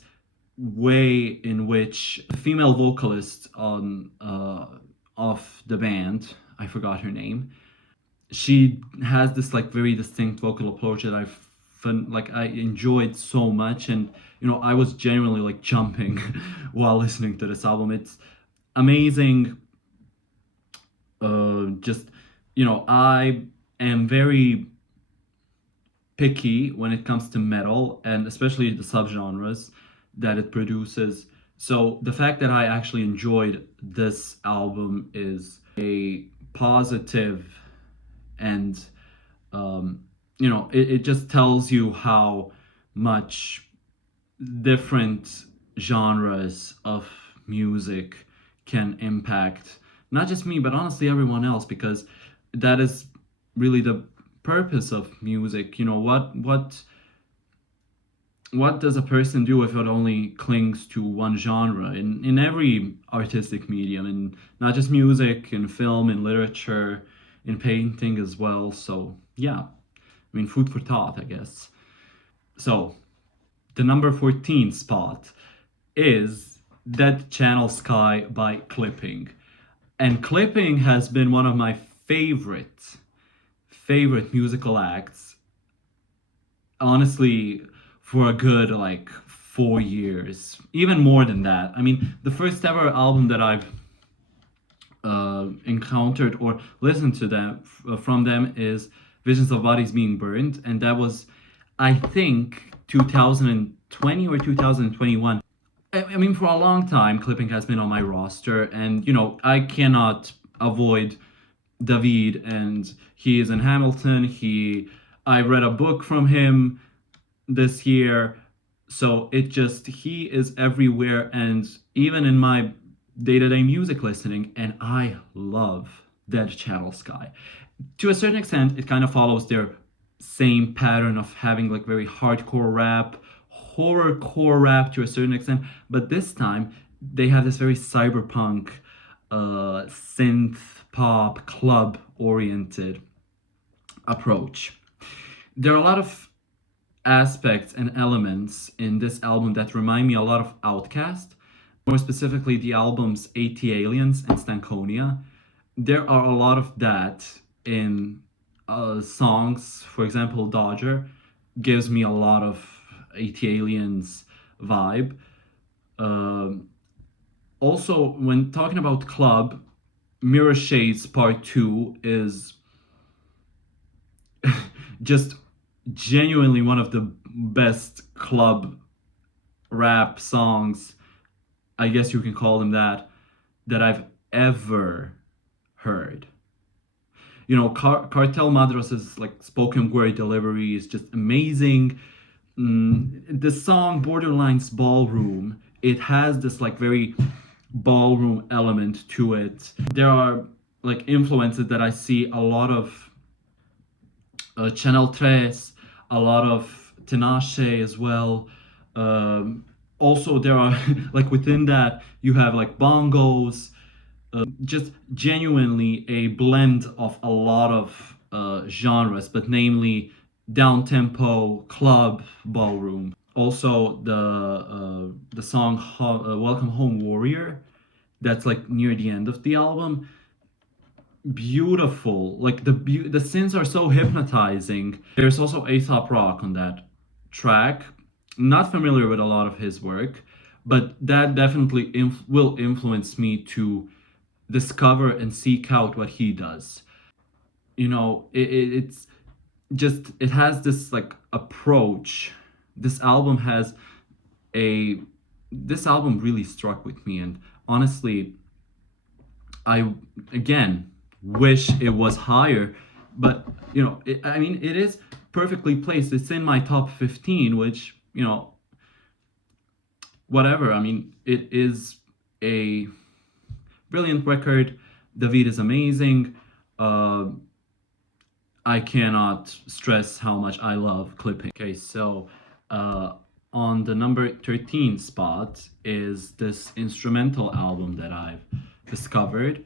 way in which the female vocalist on of the band, I forgot her name, she has this like very distinct vocal approach that I enjoyed so much. And I was genuinely like jumping while listening to this album. It's amazing. Just I am very picky when it comes to metal, and especially the subgenres that it produces. So the fact that I actually enjoyed this album is a positive, and it just tells you how much different genres of music can impact not just me, but honestly everyone else, because that is really the purpose of music. What does a person do if it only clings to one genre in every artistic medium, and not just music, in film, in literature, in painting as well? So yeah, I mean, food for thought, I guess. So the number 14 spot is Dead Channel Sky by Clipping. And Clipping has been one of my favorite musical acts, honestly, for a good like 4 years, even more than that. I mean, the first ever album that I've encountered or listened to them from them is Visions of Bodies Being Burned, and that was, I think, 2020 or 2021. I mean, for a long time, Clipping has been on my roster, and I cannot avoid David, and he is in Hamilton. I read a book from him this year, so he is everywhere, and even in my day-to-day music listening, and I love Dead Channel Sky. To a certain extent, it kind of follows their same pattern of having like very hardcore rap, horrorcore rap to a certain extent, but this time they have this very cyberpunk, synth pop, club oriented approach. There are a lot of aspects and elements in this album that remind me a lot of Outkast, more specifically the albums AT-Aliens and Stankonia. There are a lot of that in songs. For example, Dodger gives me a lot of AT-Aliens vibe. Also, when talking about club, Mirror Shades Part 2 is just genuinely one of the best club rap songs, I guess you can call them that I've ever heard. Cartel Madras's like spoken word delivery is just amazing. The song Borderlines Ballroom, it has this like very ballroom element to it. There are like influences that I see a lot of Channel Tres, a lot of Tinashe as well. Also, there are like within that you have like bongos, just genuinely a blend of a lot of genres, but namely down tempo, club, ballroom. Also, the song "Welcome Home Warrior," that's like near the end of the album. Beautiful, like the synths are so hypnotizing. There's also Aesop Rock on that track. Not familiar with a lot of his work, but that definitely will influence me to discover and seek out what he does. You know, it's just it has this like approach. This album has a this album really struck with me, and honestly, I again wish it was higher, but you know, I mean, it is perfectly placed. It's in my top 15, which you know, whatever. I mean, it is a brilliant record. David is amazing. Uh, I cannot stress how much I love clipping. Okay, so on the number 13 spot is this instrumental album that I've discovered.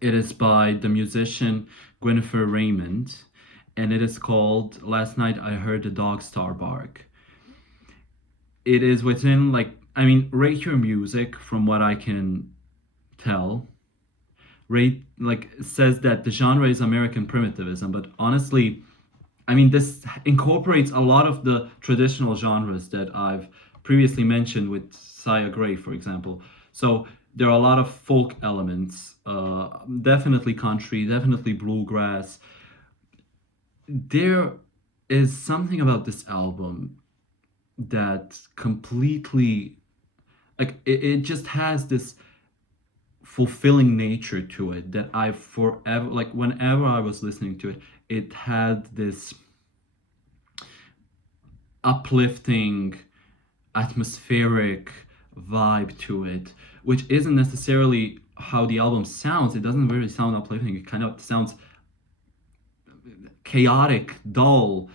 It is by the musician Gwyneth Raymond, and it is called Last Night I Heard the Dog Star Bark. It is within, like, I mean, rate your music from what I can tell. Rate, like, says that the genre is American primitivism, but honestly, I mean, this incorporates a lot of the traditional genres that I've previously mentioned with Saya Gray, for example. So there are a lot of folk elements, definitely country, definitely bluegrass. There is something about this album that completely, like, it just has this fulfilling nature to it that I forever, like, whenever I was listening to it, it had this uplifting, atmospheric vibe to it, which isn't necessarily how the album sounds. It doesn't really sound uplifting. It kind of sounds chaotic, dull,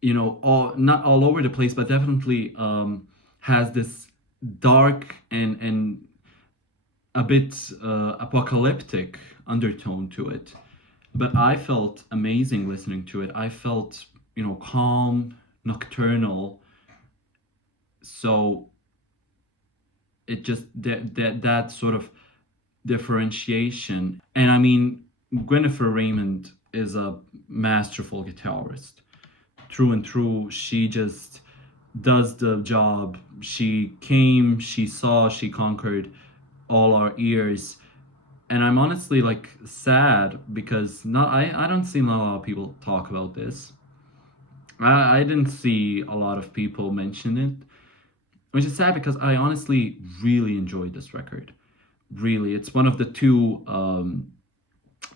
you know, not all over the place, but definitely has this dark and a bit apocalyptic undertone to it. But I felt amazing listening to it. I felt, you know, calm, nocturnal. So it just that sort of differentiation. And I mean, Gwyneth Raymond is a masterful guitarist. Through and through, she just does the job. She came, she saw, she conquered all our ears. And I'm honestly like sad because not I don't see a lot of people talk about this. I didn't see a lot of people mention it, which is sad because I honestly really enjoyed this record. Really, it's one of the two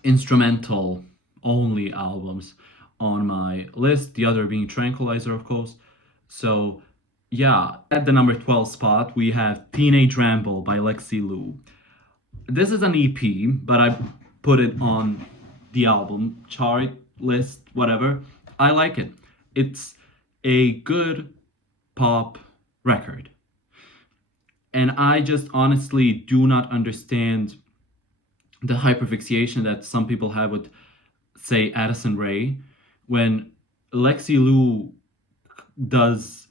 instrumental only albums on my list, the other being Tranquilizer, of course. So, yeah, at the number 12 spot, we have Teenage Ramble by Lexi Lou. This is an EP, but I put it on the album chart, list, whatever. I like it. It's a good pop record. And I just honestly do not understand the hyperfixation that some people have with, say, Addison Rae, when Lexi Lou does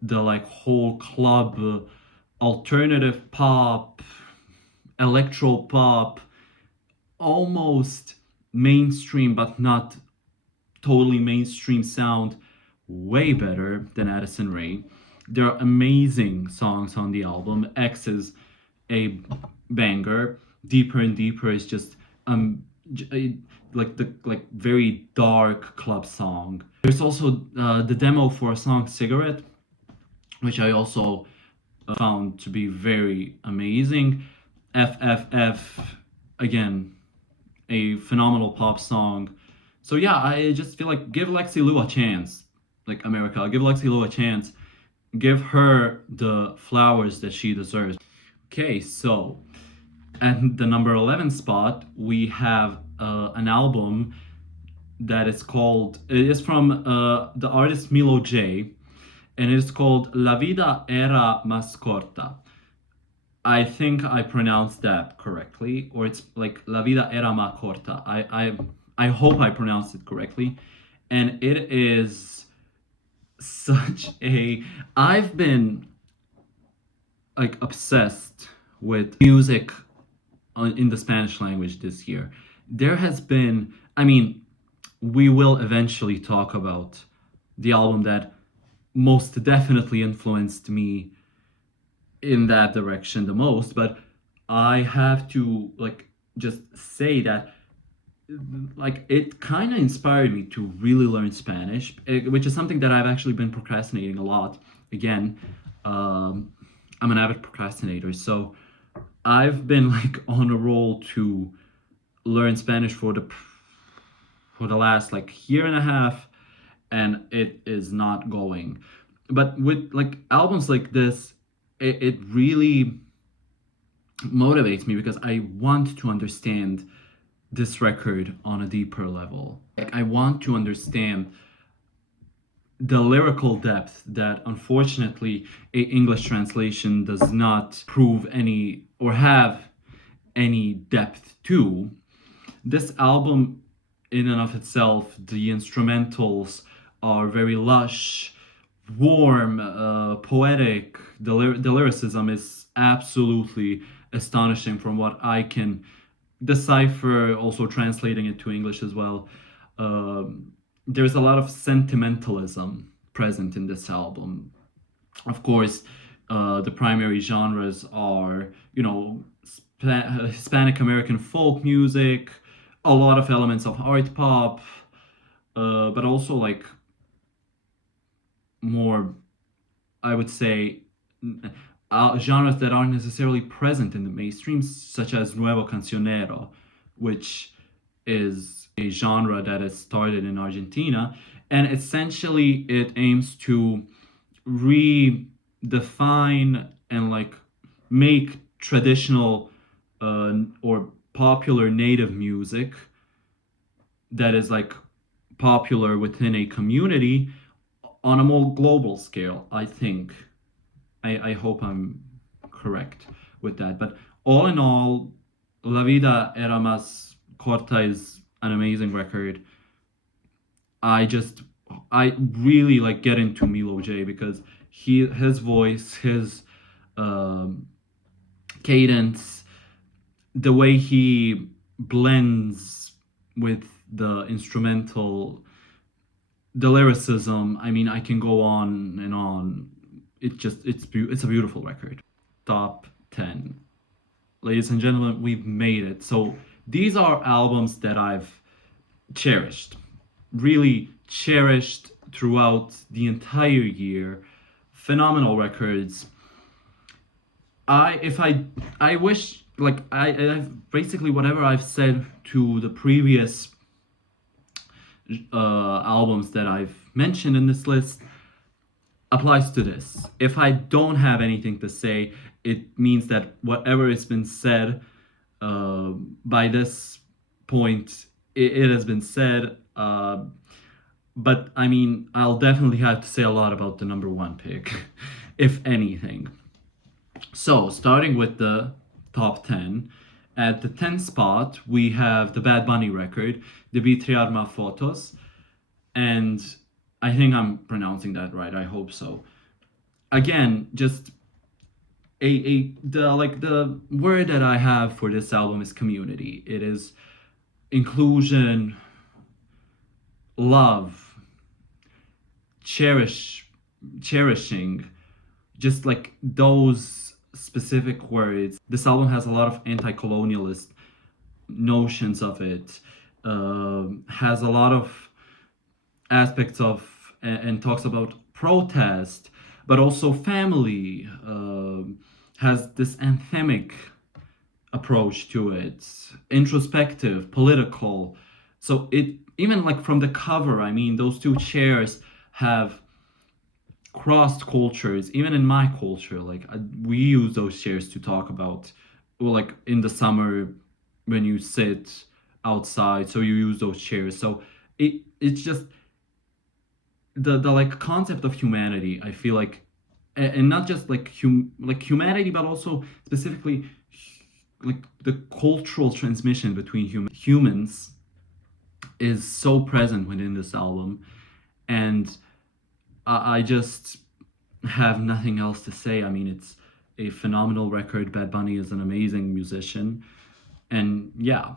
the like whole club alternative pop, electro pop, almost mainstream but not totally mainstream sound, way better than Addison Rae. There are amazing songs on the album. X is a banger. Deeper and Deeper is just like the like very dark club song. There's also the demo for a song Cigarette, which I also found to be very amazing. FFF, again, a phenomenal pop song. So yeah, I just feel like give Lexi Lou a chance. Like America, give Lexi Lou a chance. give her the flowers that she deserves. Okay, so at the number 11 spot, we have an album that is called, it is from the artist Milo J, and it is called La Vida Era Más Corta. I think I pronounced that correctly, or it's like La Vida Era Más Corta. I hope I pronounced it correctly. And it is such a, I've been like obsessed with music in the Spanish language this year. There has been, I mean, we will eventually talk about the album that most definitely influenced me in that direction the most, but I have to like just say that like it kind of inspired me to really learn Spanish, which is something that I've actually been procrastinating a lot. Again, I'm an avid procrastinator, so I've been like on a roll to learn Spanish for the last like year and a half, and it is not going. But with like albums like this, it really motivates me because I want to understand this record on a deeper level. Like I want to understand the lyrical depth that unfortunately a English translation does not prove any or have any depth to. This album in and of itself, the instrumentals are very lush, warm, poetic. The lyricism is absolutely astonishing from what I can decipher, also translating it to English as well. There's a lot of sentimentalism present in this album. Of course, the primary genres are, you know, Hispanic American folk music, a lot of elements of art pop, but also like more, I would say, genres that aren't necessarily present in the mainstream, such as Nuevo Cancionero, which is a genre that is started in Argentina. And essentially, it aims to redefine and like make traditional or popular native music that is like popular within a community on a more global scale, I think. I hope I'm correct with that. But all in all, La Vida Era Más Corta is an amazing record. I really like get into Milo J because his voice, his um, cadence, the way he blends with the instrumental, the lyricism. I mean, I can go on and on. It's a beautiful record. Top 10. Ladies and gentlemen, we've made it. So these are albums that I've cherished, really cherished throughout the entire year. Phenomenal records. I wish like I've basically whatever I've said to the previous albums that I've mentioned in this list applies to this. If I don't have anything to say, it means that whatever has been said by this point, it has been said. But I mean, I'll definitely have to say a lot about the number one pick, if anything. So, starting with the top 10, at the 10th spot, we have the Bad Bunny record, Debí Tirar Más Fotos, and I think I'm pronouncing that right. I hope so. Again, just the word that I have for this album is community. It is inclusion, love, cherishing, just like those specific words. This album has a lot of anti-colonialist notions of it. Has a lot of aspects of and talks about protest, but also family. Has this anthemic approach to it, introspective, political. So it even like from the cover, I mean, those two chairs have crossed cultures, even in my culture. Like we use those chairs to talk about, well, like in the summer when you sit outside, so you use those chairs. So it's just the like concept of humanity. I feel like, and not just like like humanity, but also specifically like the cultural transmission between humans is so present within this album, and I just have nothing else to say. I mean, it's a phenomenal record. Bad Bunny is an amazing musician, and yeah.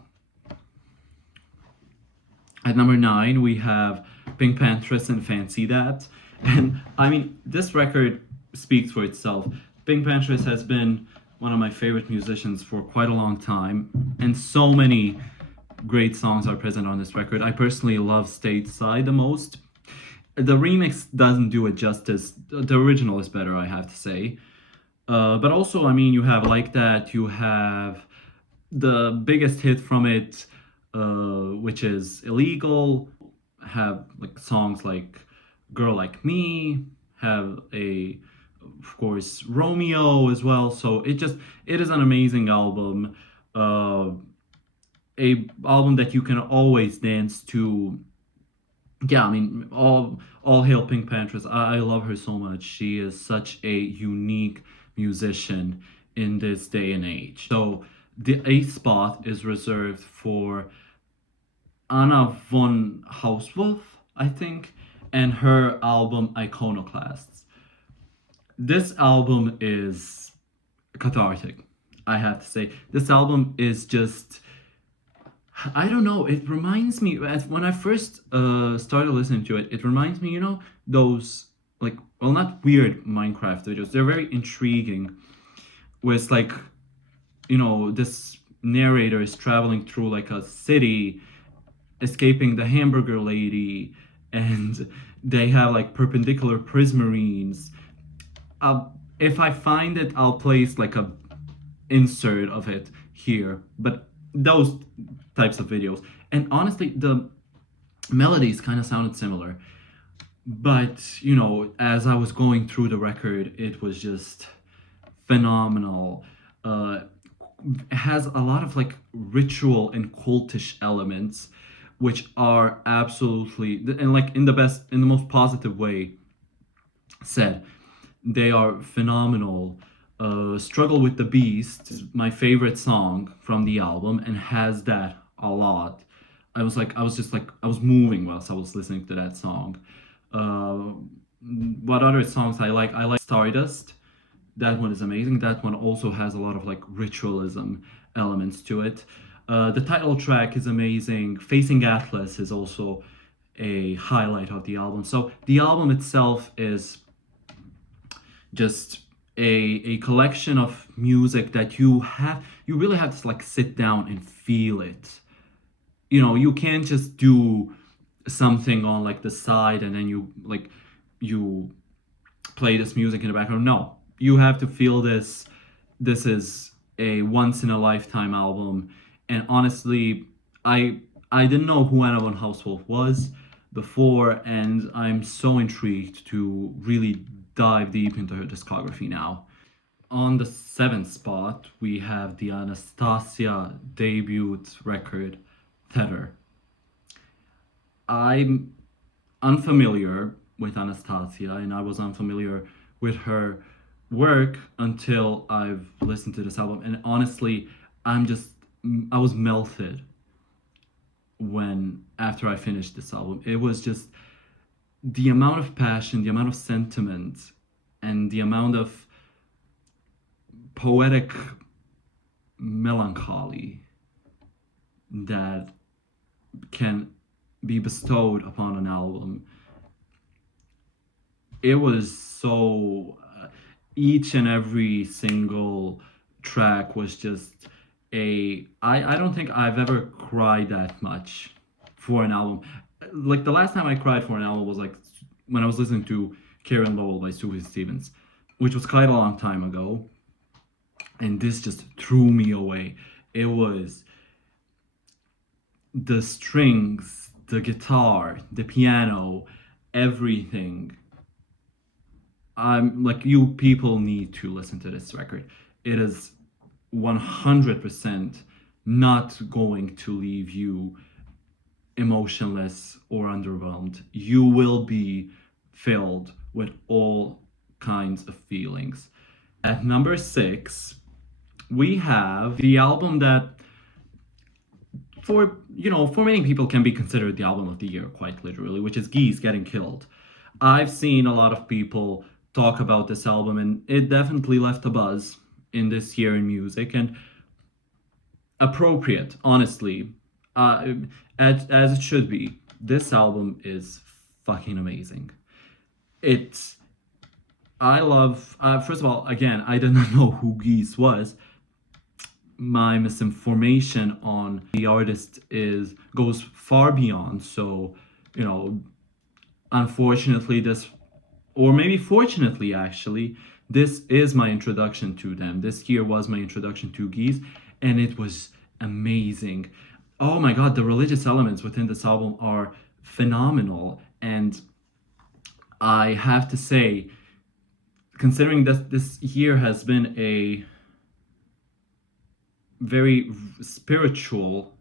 At number 9, we have Pink Panthers and Fancy That. And I mean, this record speaks for itself. Pink Panthers has been one of my favorite musicians for quite a long time, and so many great songs are present on this record. I personally love Stateside the most. The remix doesn't do it justice. The original is better, I have to say. But also, I mean, you have Like That, you have the biggest hit from it, which is Illegal, have like songs like Girl Like Me, have of course, Romeo as well. So it is an amazing album. A album that you can always dance to. Yeah, I mean, all hail Pink Panthers. I love her so much. She is such a unique musician in this day and age. So the eighth spot is reserved for Anna von Hauswolf, I think, and her album Iconoclasts. This album is cathartic, I have to say. This album is just, I don't know, it reminds me, when I first started listening to it, it reminds me, those, like, well, not weird Minecraft videos, they're very intriguing, where it's like, this narrator is traveling through like a city, escaping the hamburger lady, and they have like perpendicular prismarines. If I find it, I'll place like a insert of it here. But those types of videos, and honestly, the melodies kind of sounded similar. But as I was going through the record, it was just phenomenal. Has a lot of like ritual and cultish elements, which are absolutely, and like in the most positive way said, they are phenomenal. Struggle with the Beast is my favorite song from the album and has that a lot. I was moving whilst I was listening to that song. What other songs I like? I like Stardust. That one is amazing. That one also has a lot of like ritualism elements to it. The title track is amazing. Facing Atlas is also a highlight of the album. So the album itself is just a collection of music that you really have to like sit down and feel it. You can't just do something on like the side and then you play this music in the background. No, you have to feel this. This is a once in a lifetime album, and honestly, I didn't know who Anna von Hauswolf was before, and I'm so intrigued to really dive deep into her discography now. On the seventh spot, we have the Anastasia debut record, Tether. I'm unfamiliar with Anastasia, and I was unfamiliar with her work until I've listened to this album. And honestly, I was melted after I finished this album. It was just the amount of passion, the amount of sentiment, and the amount of poetic melancholy that can be bestowed upon an album. It was so, each and every single track was just I don't think I've ever cried that much for an album. Like the last time I cried for an album was like when I was listening to Karen Lowell by Sufjan Stevens, which was quite a long time ago. And this just threw me away. It was the strings, the guitar, the piano, everything I'm like, you people need to listen to this record. It is 100% not going to leave you emotionless or underwhelmed. You will be filled with all kinds of feelings. At number six, we have the album that, for many people, can be considered the album of the year, quite literally, which is Geese Getting Killed. I've seen a lot of people talk about this album, and it definitely left a buzz in this year in music, and appropriate, honestly, uh, as it should be. This album is fucking amazing. It's I love. First of all, again, I did not know who Geese was. My misinformation on the artist is goes far beyond. So, you know, unfortunately, this, or maybe fortunately, actually, this is my introduction to them. This year was my introduction to Geese, and it was amazing. Oh my god, the religious elements within this album are phenomenal, and I have to say, considering that this year has been a very spiritual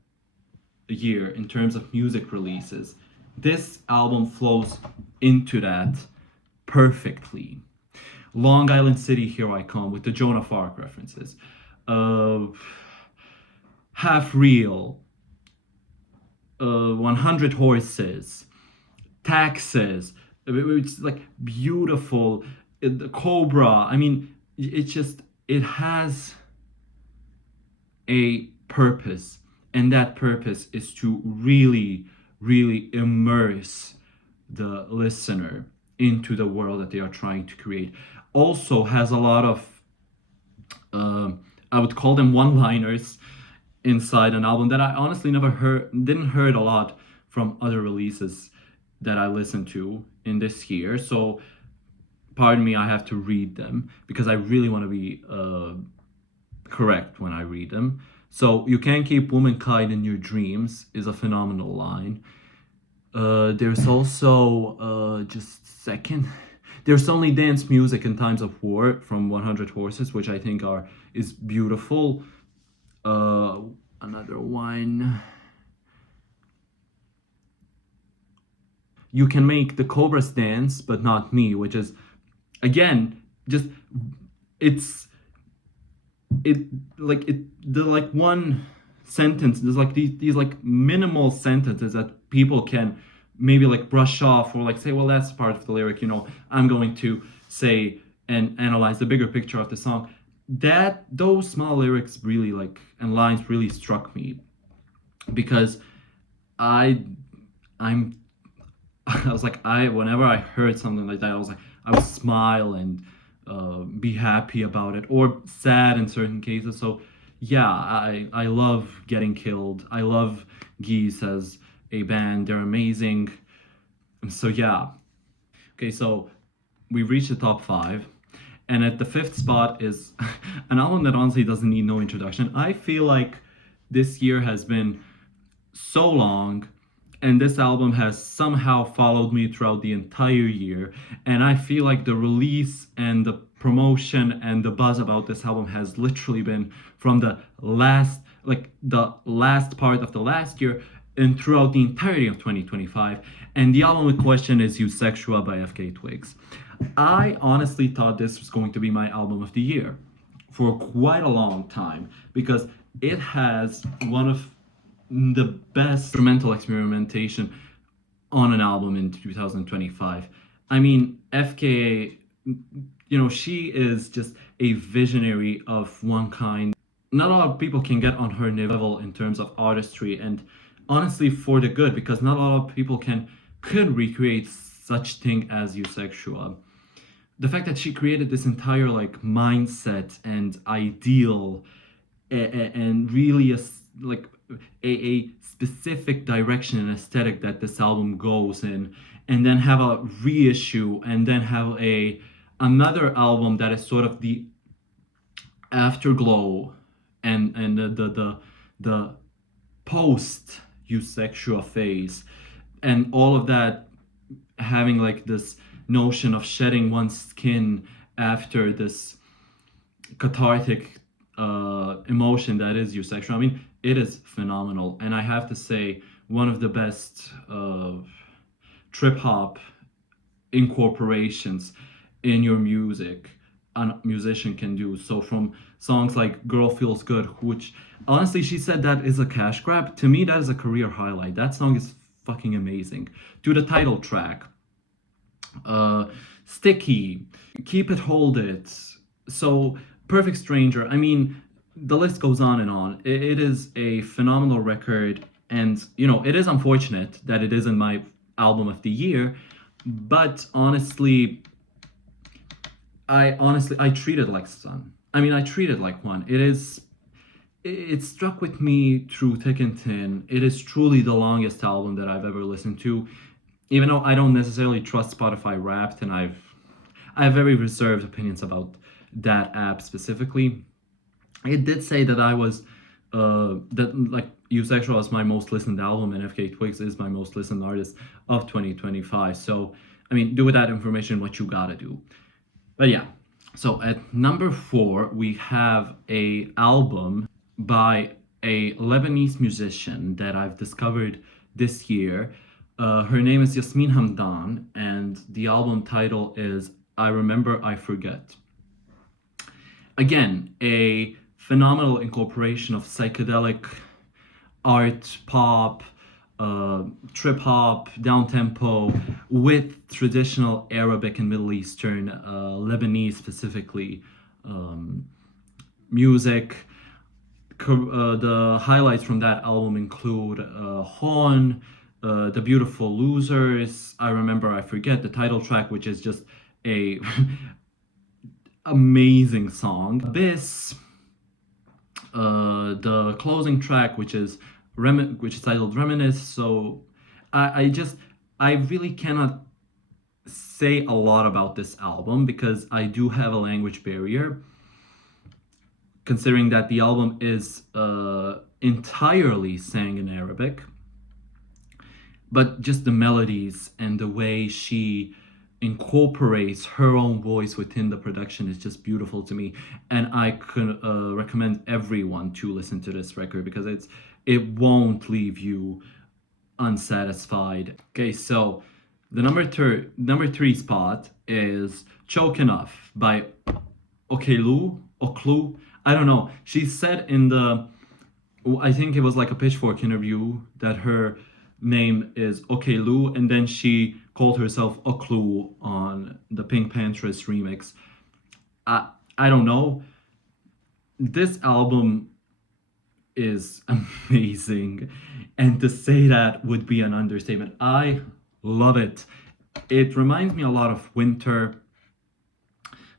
year in terms of music releases, this album flows into that perfectly. Long Island City, Here I Come, with the Joan of Arc references. Uh, Half Real, 100 Horses, Taxes. It's like beautiful. The Cobra. I mean, it has a purpose, and that purpose is to really, really immerse the listener into the world that they are trying to create. Also has a lot of, uh, I would call them one-liners inside an album that I honestly never didn't heard a lot from other releases that I listened to in this year. So, pardon me, I have to read them because I really want to be correct when I read them. So, you can keep womankind in your dreams is a phenomenal line. There's also, just a second. There's only dance music in times of war from 100 Horses, which I think is beautiful. Another one. You can make the cobras dance, but not me, which is, again, just it's it like it the like one sentence. There's like these like minimal sentences that people can maybe like brush off or like say, well, that's part of the lyric. I'm going to say and analyze the bigger picture of the song. That those small lyrics really like and lines really struck me because I I'm I was like, whenever I heard something like that, I would smile and be happy about it, or sad in certain cases. So yeah, I love Getting Killed. I love Geese as a band. They're amazing. So yeah. Okay, so we've reached the top five, and at the fifth spot is an album that honestly doesn't need no introduction. I feel like this year has been so long, and this album has somehow followed me throughout the entire year, and I feel like the release and the promotion and the buzz about this album has literally been from the last part of the last year and throughout the entirety of 2025. And the album in question is Eusexual by FK Twigs. I honestly thought this was going to be my album of the year for quite a long time because it has one of the best instrumental experimentation on an album in 2025. I mean, FKA, she is just a visionary of one kind. Not a lot of people can get on her level in terms of artistry, and honestly, for the good, because not a lot of people could recreate such thing as Eusexual. The fact that she created this entire like mindset and ideal and really like a specific direction and aesthetic that this album goes in, and then have a reissue, and then have another album that is sort of the afterglow and the post Eusexual phase, and all of that having like this notion of shedding one's skin after this cathartic emotion that is Eusexual. I mean, it is phenomenal, and I have to say, one of the best trip hop incorporations in your music a musician can do. So from songs like Girl Feels Good, which honestly she said that is a cash grab, to me that is a career highlight. That song is fucking amazing. To the title track, Sticky, Keep It Hold It, so Perfect Stranger. I mean, the list goes on and on. It is a phenomenal record, and you know, it is unfortunate that it isn't my album of the year, but I treat it like son. I mean, I treat it like one. It struck with me through thick and thin. It is truly the longest album that I've ever listened to. Even though I don't necessarily trust Spotify Wrapped, and I have very reserved opinions about that app specifically. It did say that I was that like Eusexual is my most listened album, and FK Twigs is my most listened artist of 2025. So I mean, do with that information what you gotta do. But yeah, so at number 4 we have a album by a Lebanese musician that I've discovered this year. Her name is Yasmin Hamdan, and the album title is I Remember, I Forget. Again, a phenomenal incorporation of psychedelic art, pop, trip hop, down tempo, with traditional Arabic and Middle Eastern, Lebanese specifically, music. The highlights from that album include Horn, The Beautiful Losers, I Remember, I Forget, the title track, which is just a amazing song. Abyss, the closing track, which is titled Reminisce. So I really cannot say a lot about this album because I do have a language barrier, considering that the album is entirely sang in Arabic. But just the melodies and the way she incorporates her own voice within the production is just beautiful to me, and I could recommend everyone to listen to this record because it won't leave you unsatisfied. Okay, so the number 3 spot is Choke Enough by Oklu. I don't know. She said in the, I think it was like a Pitchfork interview, that her name is Okelu, and then she called herself Oklu on the Pink Panthers remix. I don't know. This album is amazing, and to say that would be an understatement. I love it. It reminds me a lot of Winter.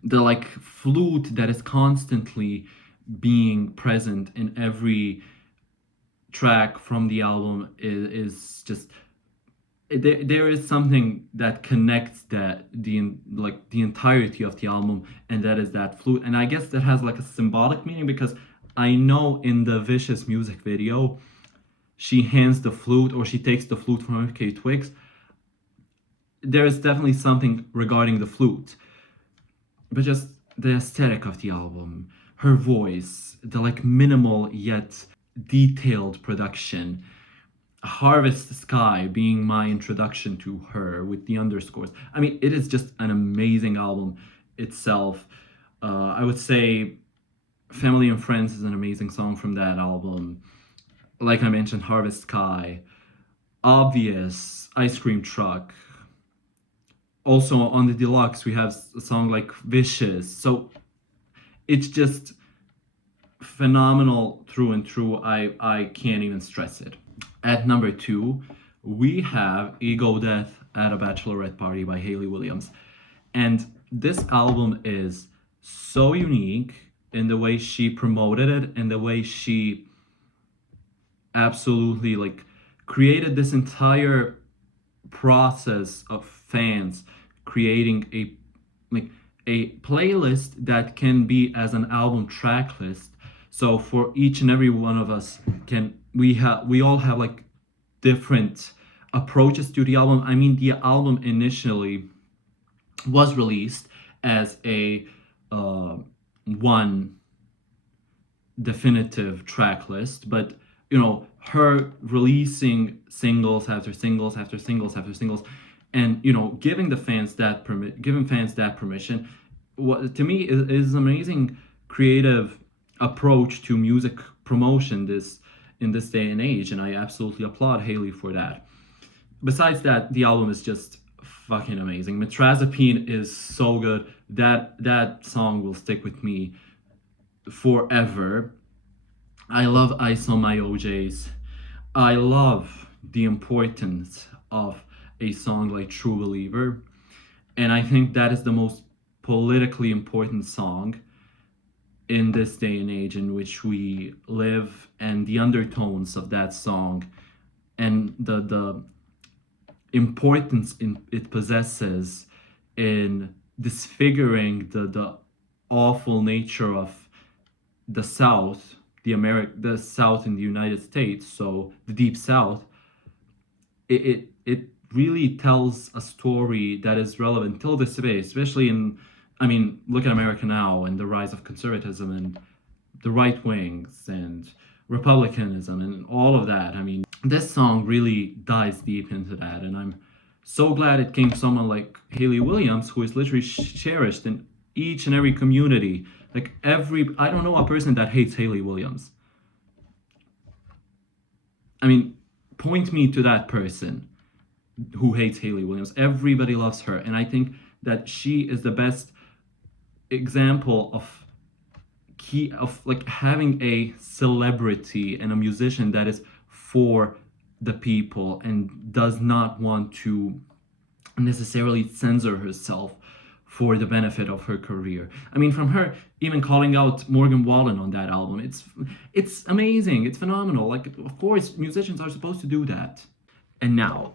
The like flute that is constantly being present in every track from the album is just, there is something that connects the entirety of the album, and that is that flute. And I guess that has like a symbolic meaning, because I know in the Vicious music video she hands the flute, or she takes the flute from FK Twigs. There is definitely something regarding the flute, but just the aesthetic of the album, her voice, the like minimal yet detailed production. Harvest Sky being my introduction to her with the underscores. I mean, it is just an amazing album itself. I would say Family and Friends is an amazing song from that album. Like I mentioned, Harvest Sky, Obvious, Ice Cream Truck. Also on the deluxe, we have a song like Vicious. So it's just phenomenal through and through. I can't even stress it. At number 2, we have Ego Death at a Bachelorette Party by Hayley Williams. And this album is so unique in the way she promoted it, and the way she absolutely like created this entire process of fans creating a playlist that can be as an album track list. So for each and every one of us, we all have like different approaches to the album. I mean, the album initially was released as a uh, one definitive track list, but her releasing singles after singles after singles after singles, and giving the fans that giving fans that permission, what to me is amazing creative approach to music promotion this in this day and age, and I absolutely applaud Haley for that. Besides that, the album is just fucking amazing. Metrazapine is so good. That song will stick with me forever. I love Ice on My OJs. I love the importance of a song like True Believer. And I think that is the most politically important song in this day and age in which we live, and the undertones of that song and the importance it possesses in disfiguring the awful nature of the South, the South in the United States, so the Deep South. It really tells a story that is relevant till this day, especially I mean, look at America now and the rise of conservatism and the right wings and republicanism and all of that. I mean, this song really dives deep into that, and I'm so glad it came from someone like Haley Williams, who is literally cherished in each and every community. Like I don't know a person that hates Haley Williams. I mean, point me to that person who hates Haley Williams. Everybody loves her, and I think that she is the best example of like having a celebrity and a musician that is for the people and does not want to necessarily censor herself for the benefit of her career. I mean, from her even calling out Morgan Wallen on that album, it's amazing, it's phenomenal. Like, of course, musicians are supposed to do that. And now,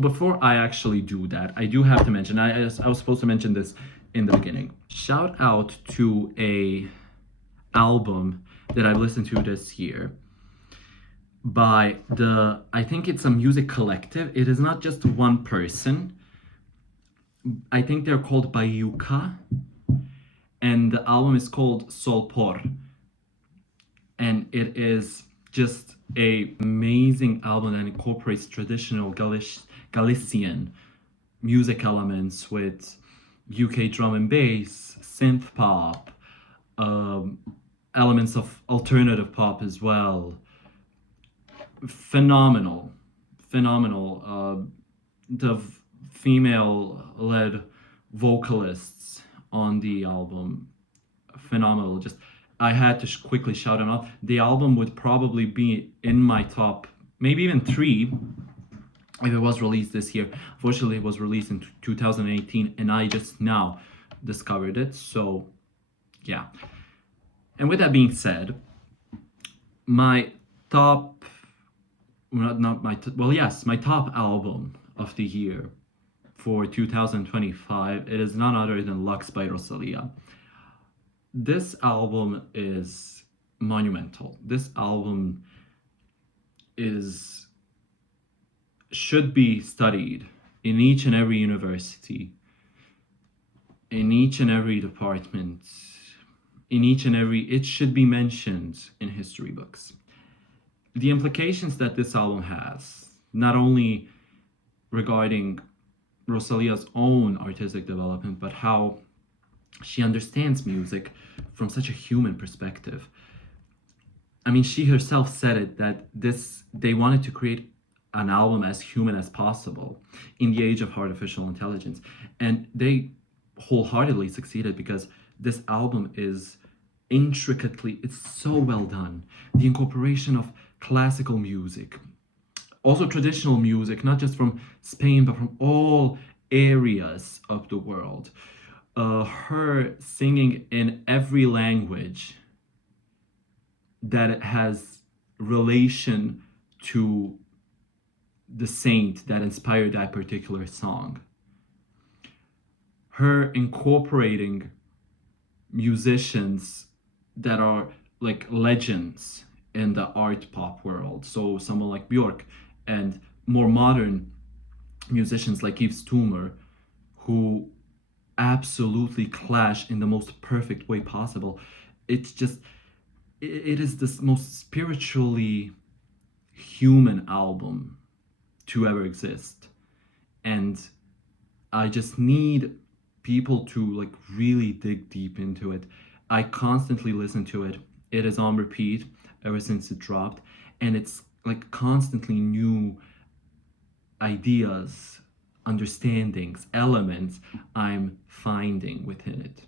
before I actually do that, I do have to mention, I was supposed to mention this in the beginning. Shout out to a album that I've listened to this year by I think it's a music collective. It is not just one person. I think they're called Bayuka, and the album is called Solpor. And it is just a amazing album that incorporates traditional Galician music elements with UK drum and bass, synth pop, elements of alternative pop as well. Phenomenal. The female-led vocalists on the album, phenomenal. Just I had to quickly shout them out. The album would probably be in my top, maybe even 3, if it was released this year. Fortunately, it was released in 2018, and I just now discovered it. So, yeah. And with that being said, my top, my top album of the year for 2025, it is none other than Lux by Rosalia. This album is monumental. This album should be studied in each and every university, in each and every department, it should be mentioned in history books. The implications that this album has, not only regarding Rosalia's own artistic development, but how she understands music from such a human perspective. I mean, she herself said it, that they wanted to create an album as human as possible in the age of artificial intelligence. And they wholeheartedly succeeded, because this album is it's so well done. The incorporation of classical music, also traditional music, not just from Spain, but from all areas of the world. Her singing in every language that has relation to the saint that inspired that particular song. Her incorporating musicians that are like legends in the art pop world. So someone like Björk, and more modern musicians like Yves Tumor, who absolutely clash in the most perfect way possible. It's just, it is the most spiritually human album to ever exist. And I just need people to like really dig deep into it. I constantly listen to it. It is on repeat ever since it dropped, and it's like constantly new ideas, understandings, elements I'm finding within it.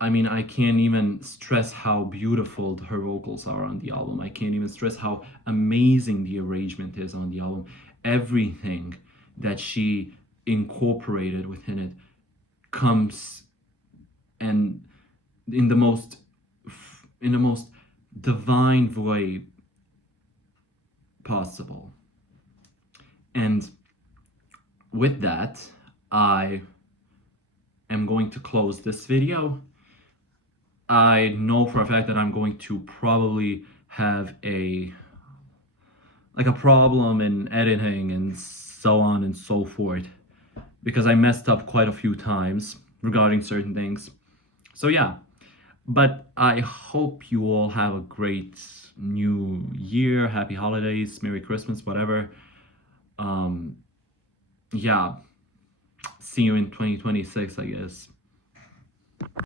I mean, I can't even stress how beautiful her vocals are on the album. I can't even stress how amazing the arrangement is on the album. Everything that she incorporated within it comes and in the most divine way possible. And with that, I am going to close this video. I know for a fact that I'm going to probably have a problem in editing and so on and so forth, because I messed up quite a few times regarding certain things. So yeah, but I hope you all have a great new year, happy holidays, Merry Christmas, whatever. Yeah, see you in 2026, I guess.